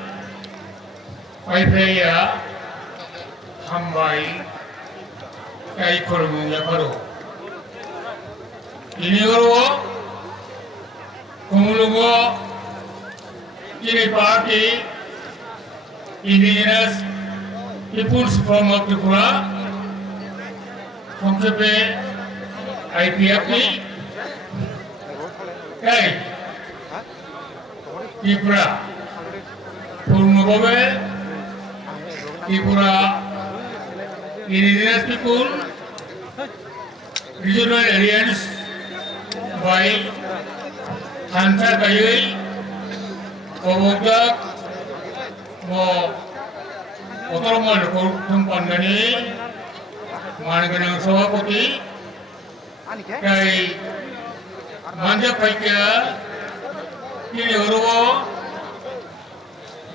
Paipaya Hambai Kai Kurmunga Karo Inigoro Kumulugo Kini Party Indigenous Peoples from Tripura Komsepe IPFP Kai Tripura Purnubobe Tripura Indigenous People Regional Alliance by Hansa Kayui Kobodak Mo Otormal Kumpandani Managanang Sawapoti Kai Manja Paikya Kini Orobo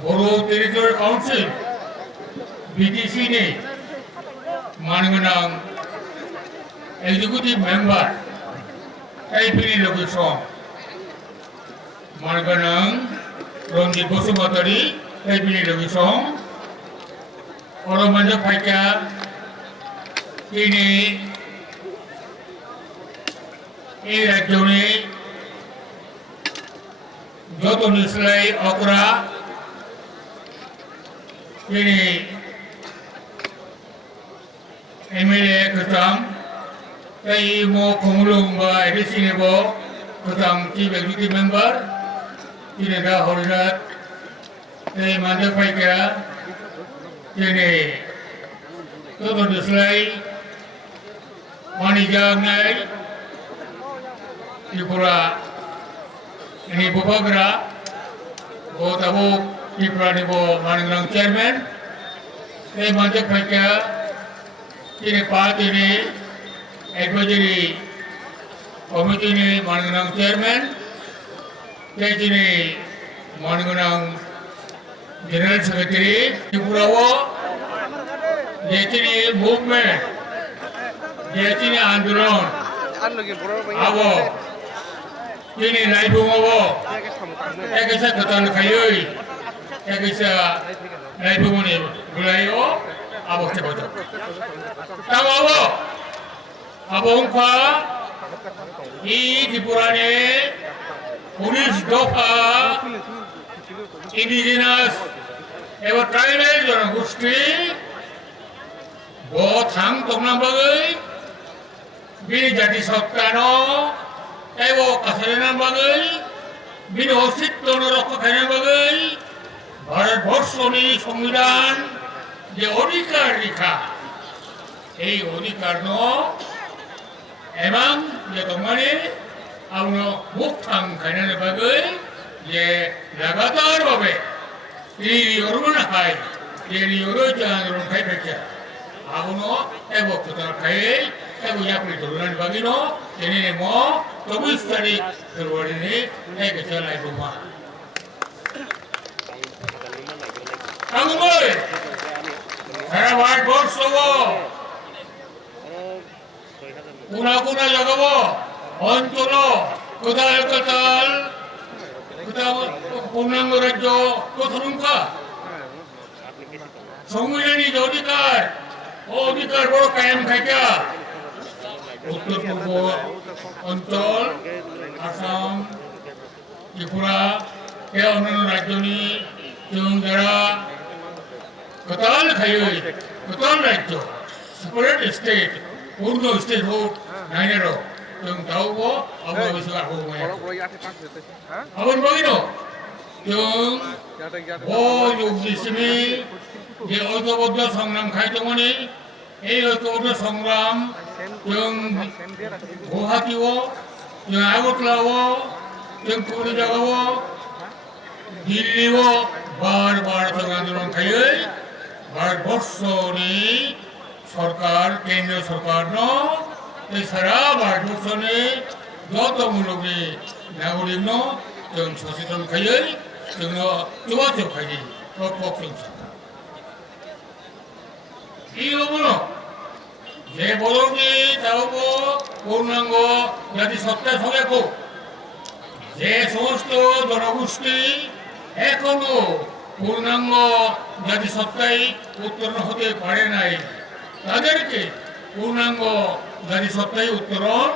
Boro Territorial Council BTC ni Managanang Executive Member Kai Pini Logisong Managanang Ronjit Bosumatari Kai Pini Logisong Oro Manja Paikya Kini এই রাজ্যে যত নিশ্চয় অকরা তিনি MLA খতাম তাই মো খমুলুং বা এডিসিনেব খতাম chief executive member তিনি দা হরিনাথ এই মাঝে পাইকা তিনি যত নিশ্চয় মানিজাংনাই Tripura ini Bupagra, Bo Tabuk Tripura ni Bo Managanang Chairman, ini Manjak Paikya, ini parti ini advisory committee ini Managanang Chairman, ini Managanang General Secretary Tripura wo, ini movement, ini Andolan, abo. Ini naik bunga, kisah ketan kayu, kisah naik bunga ni bulayo, abok cepat. Tahu abo, abong pa, ini di Purane, Punis Dopa, Indigenous, ewa tribal orang Gusti, buat hang tongnam bagai, bini jadi sotano. Ewo kasarenan bagai, bini osit tono rokok kanan bagai, Bharatbharsho ni সংবিধান যে অধিকার রেখা, এই অধিকার no, emang যে তোমারে আপনো মুখ থাং কাnan bagai, যে লাগাতার ভাবে এই অরুণা খায়, এই অরুণ আন্দোলন খাই ফেলছে, আপনো এવો কথা খাই, এવો ইয়াপনি ধরুন বাগিনো, তিনি মো 24 তারিখ ফেব্রুয়ারি নে এক চালাই বোমা কাগুমই সারা ভারতবর্ষ কোনা কোনা জাগাব অঞ্চল কোথায় কোথায় পূর্ণাঙ্গ রাজ্য কোথরুঙ্কা সংবিধানিক অধিকার বড় কায়েম থাকা উত্তর পূর্ব অঞ্চল আসাম ত্রিপুরা এ অন্যান্য রাজ্যনি এবং যারা কোতাল খাইই কোতাল রাজ্য সেপারেট স্টেট পূর্ণ স্টেট হোক নাইনেরও এবং তাও আবহাওয়া বিষয় আবহাওয়া আবার বলিন এবং ও যোগিসমি যে ঐক্যবদ্ধ সংগ্রাম খাইতমনি এই ঐক্যবদ্ধ সংগ্রাম এবং গুয়াহাটিও এবং আগরতলাও এবং পুরী জায়গাও দিল্লিও বারবার আন্দোলন খাইয়ে ভারতবর্ষনি সরকার কেন্দ্রীয় সরকার ন এছাড়া ভারতবর্ষনি যত মুলুগনি নাগরিক ন এবং সচেতন খাইয়ে जोङो যোগাযোগ খাইয়ে প্রত্যক্ষ 이거는 제보로기 자오고 পূর্ণাঙ্গ জাতি সত্তা সবেকো যে সমস্ত জনগোষ্ঠী এখনো পূর্ণাঙ্গ জাতিসত্তাই উত্তরণ হতে পারে নাই, তাদেরকে পূর্ণাঙ্গ জাতিসত্তাই উত্তরণ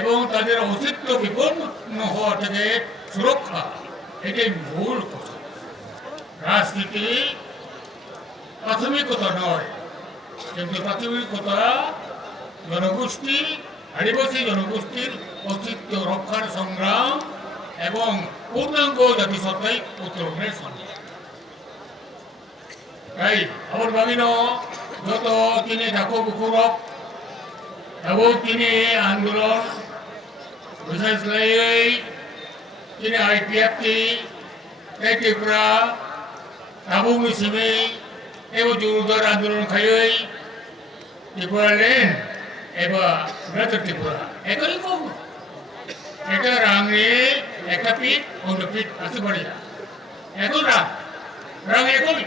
এবং তাদের অস্তিত্ব বিপন্ন হওয়া থেকে সুরক্ষা, এটাই মূল কথা। রাজনীতি প্রাথমিকতা নয়, কিন্তু প্রাথমিকতা জনগোষ্ঠী, আদিবাসী জনগোষ্ঠীর অস্তিত্ব রক্ষার সংগ্রাম এবং পূর্ণাঙ্গ জাতিসত্তাই উত্তরণের সংগ্রাম। তাই আমার ভাবিন যত তিনি ঢাকু বুকুরক এবং তিনি আন্দোলন বিশেষ তিনি আইপিএফটি ত্রিপুরা তাবু মিছিমি এবং জোরদার আন্দোলন খাই ত্রিপুরা লেন এবং গ্রেটার ত্রিপুরা একই কম এটা রাঙে একটা পিঠ অন্য পিঠ আসতে পারি না, এখন রাং একই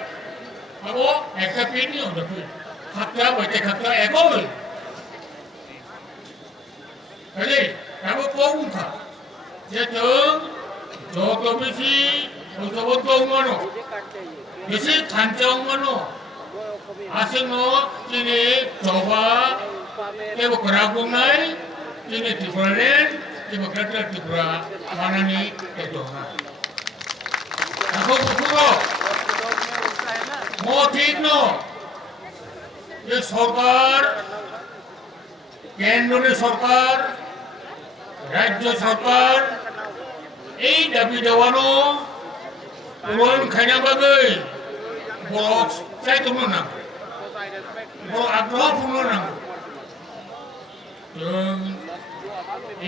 আবো একটা পিঠ অন্য পিঠ খাতা বইতে খাতা একই তাহলে তাবো কম খা যে যত বেশি ঐক্যবদ্ধ মানো বেশি খাঞ্চা মানো আসেন তিনি জবা কেবল করাগুনাই তিনি ত্রিপুরা লেন কেবল গ্রেটার ত্রিপুরা মানানি একদম এখন পুরো ঠিক ন যে সরকার, কেন্দ্রীয় সরকার, রাজ্য সরকার এই দাবি দেওয়ানো পূরণ খাইনা বাগৈ বড় চাইতনো নাম বড় আগ্রহ পূর্ণ নাম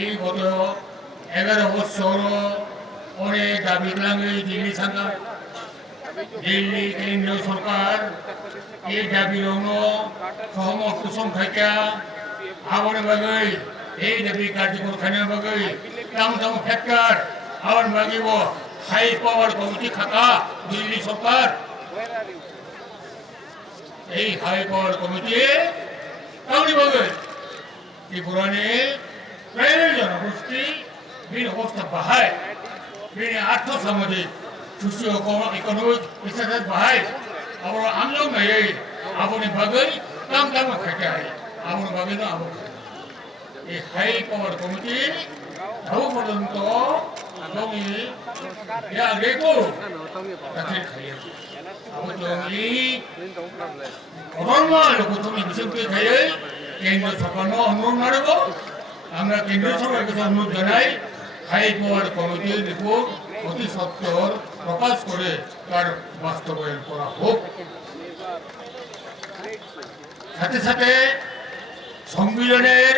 এই গত 11 বছর অনেক দাবি লাগে দিল্লি সরকার, দিল্লি কেন্দ্রীয় সরকার এই দাবির সহমত পোষণ থাকা আমার বাগৈ এই দাবি কার্যকর খাইনা বাগৈ তাম তাম ফ্যাক্টর আমার বাগিব হাই পাওয়ার কমিটি খাতা দিল্লি সরকার এই হাই পাওয়ার কমিটি কাউনি বাগৈ ত্রিপুরানে প্রায় জনগোষ্ঠী বিভিন্ন অবস্থা বাহায় বিভিন্ন আর্থ সামাজিক সোশিও ইকোনমিক স্ট্যাটাস বাহায় আবার আমলাও নাই আপনি বাগৈ কাম কাম খাইতে আমার বাগৈ না আবার এই হাই পাওয়ার কমিটি আবু পর্যন্ত আমি ইয়া রেকো তাকে খাইয়ে আবু তুমি অনর্মা লোক তুমি বিশেষকে খাইয়ে কেন্দ্র সরকার অনুরোধ মারব আমরা কেন্দ্র সরকারের কাছে অনুরোধ জানাই হাই পাওয়ার কমিটির রিপোর্ট অতি সত্বর প্রকাশ করে তার বাস্তবায়ন করা হোক। সাথে সাথে সংবিধানের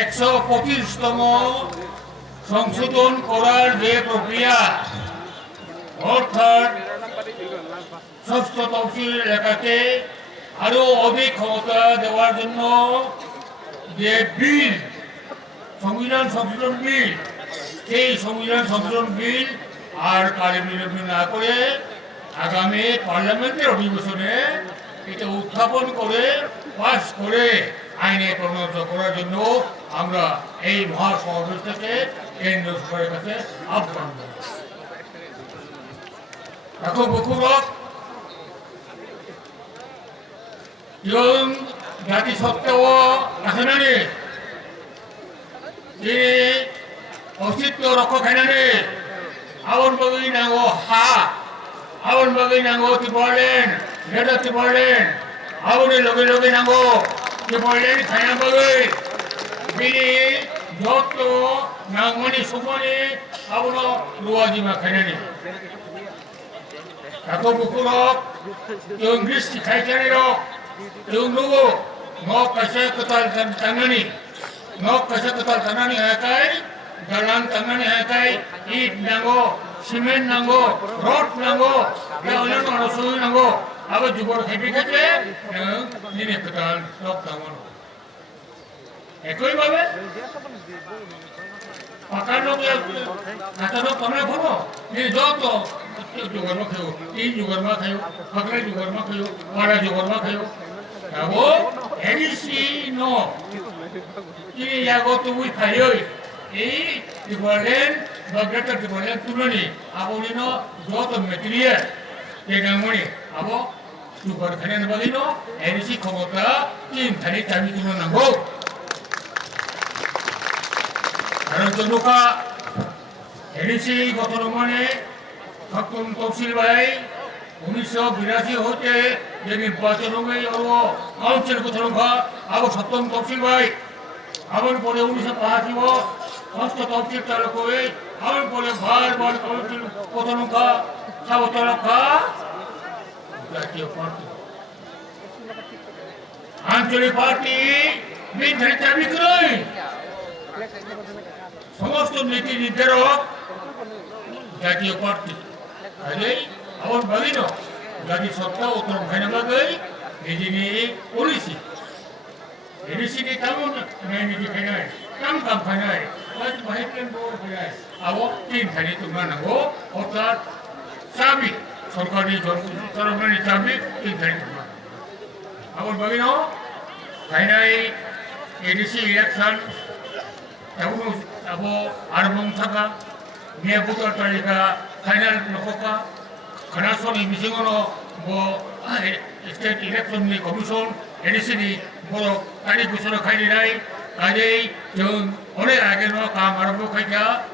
125তম সংশোধন করার যে প্রক্রিয়া অর্থাৎ ষষ্ঠ তফসিল এলাকাকে আরো অধিক ক্ষমতা দেওয়ার জন্য যে বিল সংবিধান সংশোধন বিল, সেই সংবিধান সংশোধন বিল আর কার্যবিলম্ব না করে আগামী পার্লামেন্টের অধিবেশনে এটা উত্থাপন করে পাস করে আইনে পরিণত করার জন্য আমরা এই মহাসমাবেশ থেকে কেন্দ্রীয় সরকারের কাছে আহ্বান জানাই। এখন বকুরক এবং জাতিসত্ত্বেও কাছানানি যে অস্তিত্ব রক্ষা খাইনানি আবন বাগৈ নাঙ্গো হা আবন বাগৈ নাঙ্গো ত্রিপুরা লেন গ্রেটার ত্রিপুরা লেন আবনের লগে লগে নাঙ্গো ত্রিপুরা লেন খাইনা বাগৈ বিনি যত নাঙ্গনি সুমনি আবন রুয়াজিমা খাইনানি এখন বকুরক yung Greece খাইছানি রক yung lugo ngok kasi ketal tangani ngok kasi ketal tangani hakai galang tangani hakai it nango simen nango rod nango ya onan onosu nango aba jubor hebi kete nini ketal rok tangon ekoi babe pakano ya katano tamne khono ni joto jugar ma khayo in jugar ma khayo pakra jugar ma khayo wara jugar ma khayo abo edisi no ini ya go tu bui khayo ei Igualen Bagian terkebun turun ni, abo ni no, jauh material, yang mana abo super kena bagi no, edisi komota, tim tadi kami turun nanggo. Kalau terbuka, edisi kotor mana, faktum tafsir baik, 1982 হতে যে নির্বাচন হয়ে council কোথাও আবার সপ্তম তফসিল ভাই আবার পরে 1985 ষষ্ঠ তফসিল চালু হয়ে আবার পরে বারবার কাউন্সিল কোথাও সাবতরক্ষা জাতীয় পার্টি আঞ্চলিক পার্টি বিধান চাবি করে সমস্ত নীতি নির্ধারক জাতীয় party awal bagi no, jadi sota utang kena bagai, ini polisi. Ini sini kamu ni kena, kamu kena, lagi bahagian bawah kena. Awak tim tadi tu mana go, otak sabi, sorkari sorkari sabi tim tadi tu mana. Awal bagi no, kena ini si election, tahu abo arbong saka, ni bukan tarika final nokoka. Kenapa ini misalnya state election ni komison edisi ni borok tadi busana kali ni, kali jeng oleh agen no kamar bo kaya,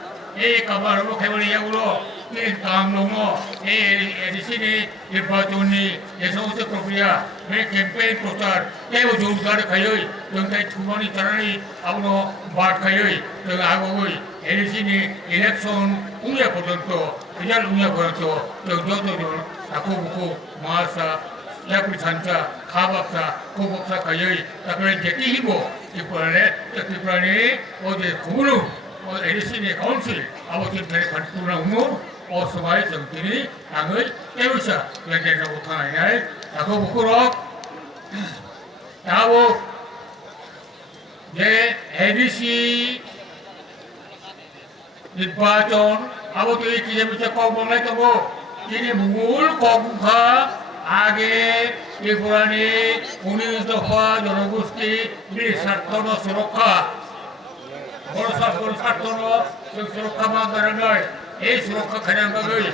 kamar bo kaya boleh yang ulo, ni kamar no, edisi ni dibuatun ni, esok se program, ni campaign poster, kaya jauh dari kaya, jeng kaya cuma ni cara ni, abu no bat kaya, jeng agoi, edisi ni election unya potonto. Ijal unya koranto, jodoh aku buku masa, ya percaya, khabaksa, kubaksa kayai, tapi jadi hibo, tipulane, ode kumulu, edisi ni council, awak tipulane kantor umum, oh semai sendiri, anggai, bisa, lagi aku tanya, aku buku rok, tahu, je edisi dibaca abo tu ikut je kau boleh tu bo, ini mul kau buka, age, ikurani, 19 daftar jorogusti, di sartono surokha, sartono surokha manggarangai, surokha kena bagai,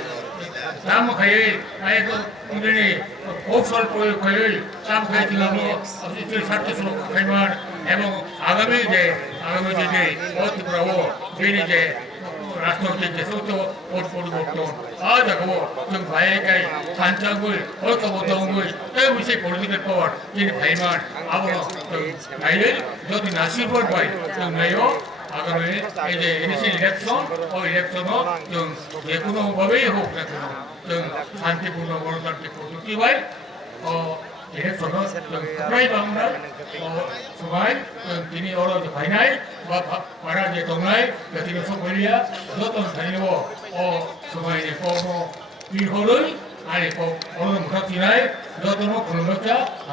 sama kaya, ayat ini, kosol koi kaya, sama kaya tinggal bo, asal sarto surokha kaya, emang agami je, oh tu berapa, ini je. রাষ্ট্রপতির যেহেতু ওর পরিবর্তন আজ আগো जों ভাইগাই সানচাগুই ঐক্যবদ্ধগুই এই বিষয় পরিবর্তনের পর যিনি ভাইমান আবনো ভাইয়ের যদি নাসিবর ভাই जों নাইও আগামী এই যে ইলেকশন ও ইলেকশনও जों যে কোনো ভাবেই হোক না কেন जों শান্তিপূর্ণ গণতান্ত্রিক পদ্ধতি ভাই ও ইলেকশনও जों প্রায় বাংলা সবাই তিনি ওর ভাইনাই বা পাড়া যে দংনাই তিনি সকলিয়া যত জানিব ও সবাই কর্ম বীর হলই আর অন্য মুখাতি নাই যত খুলমচা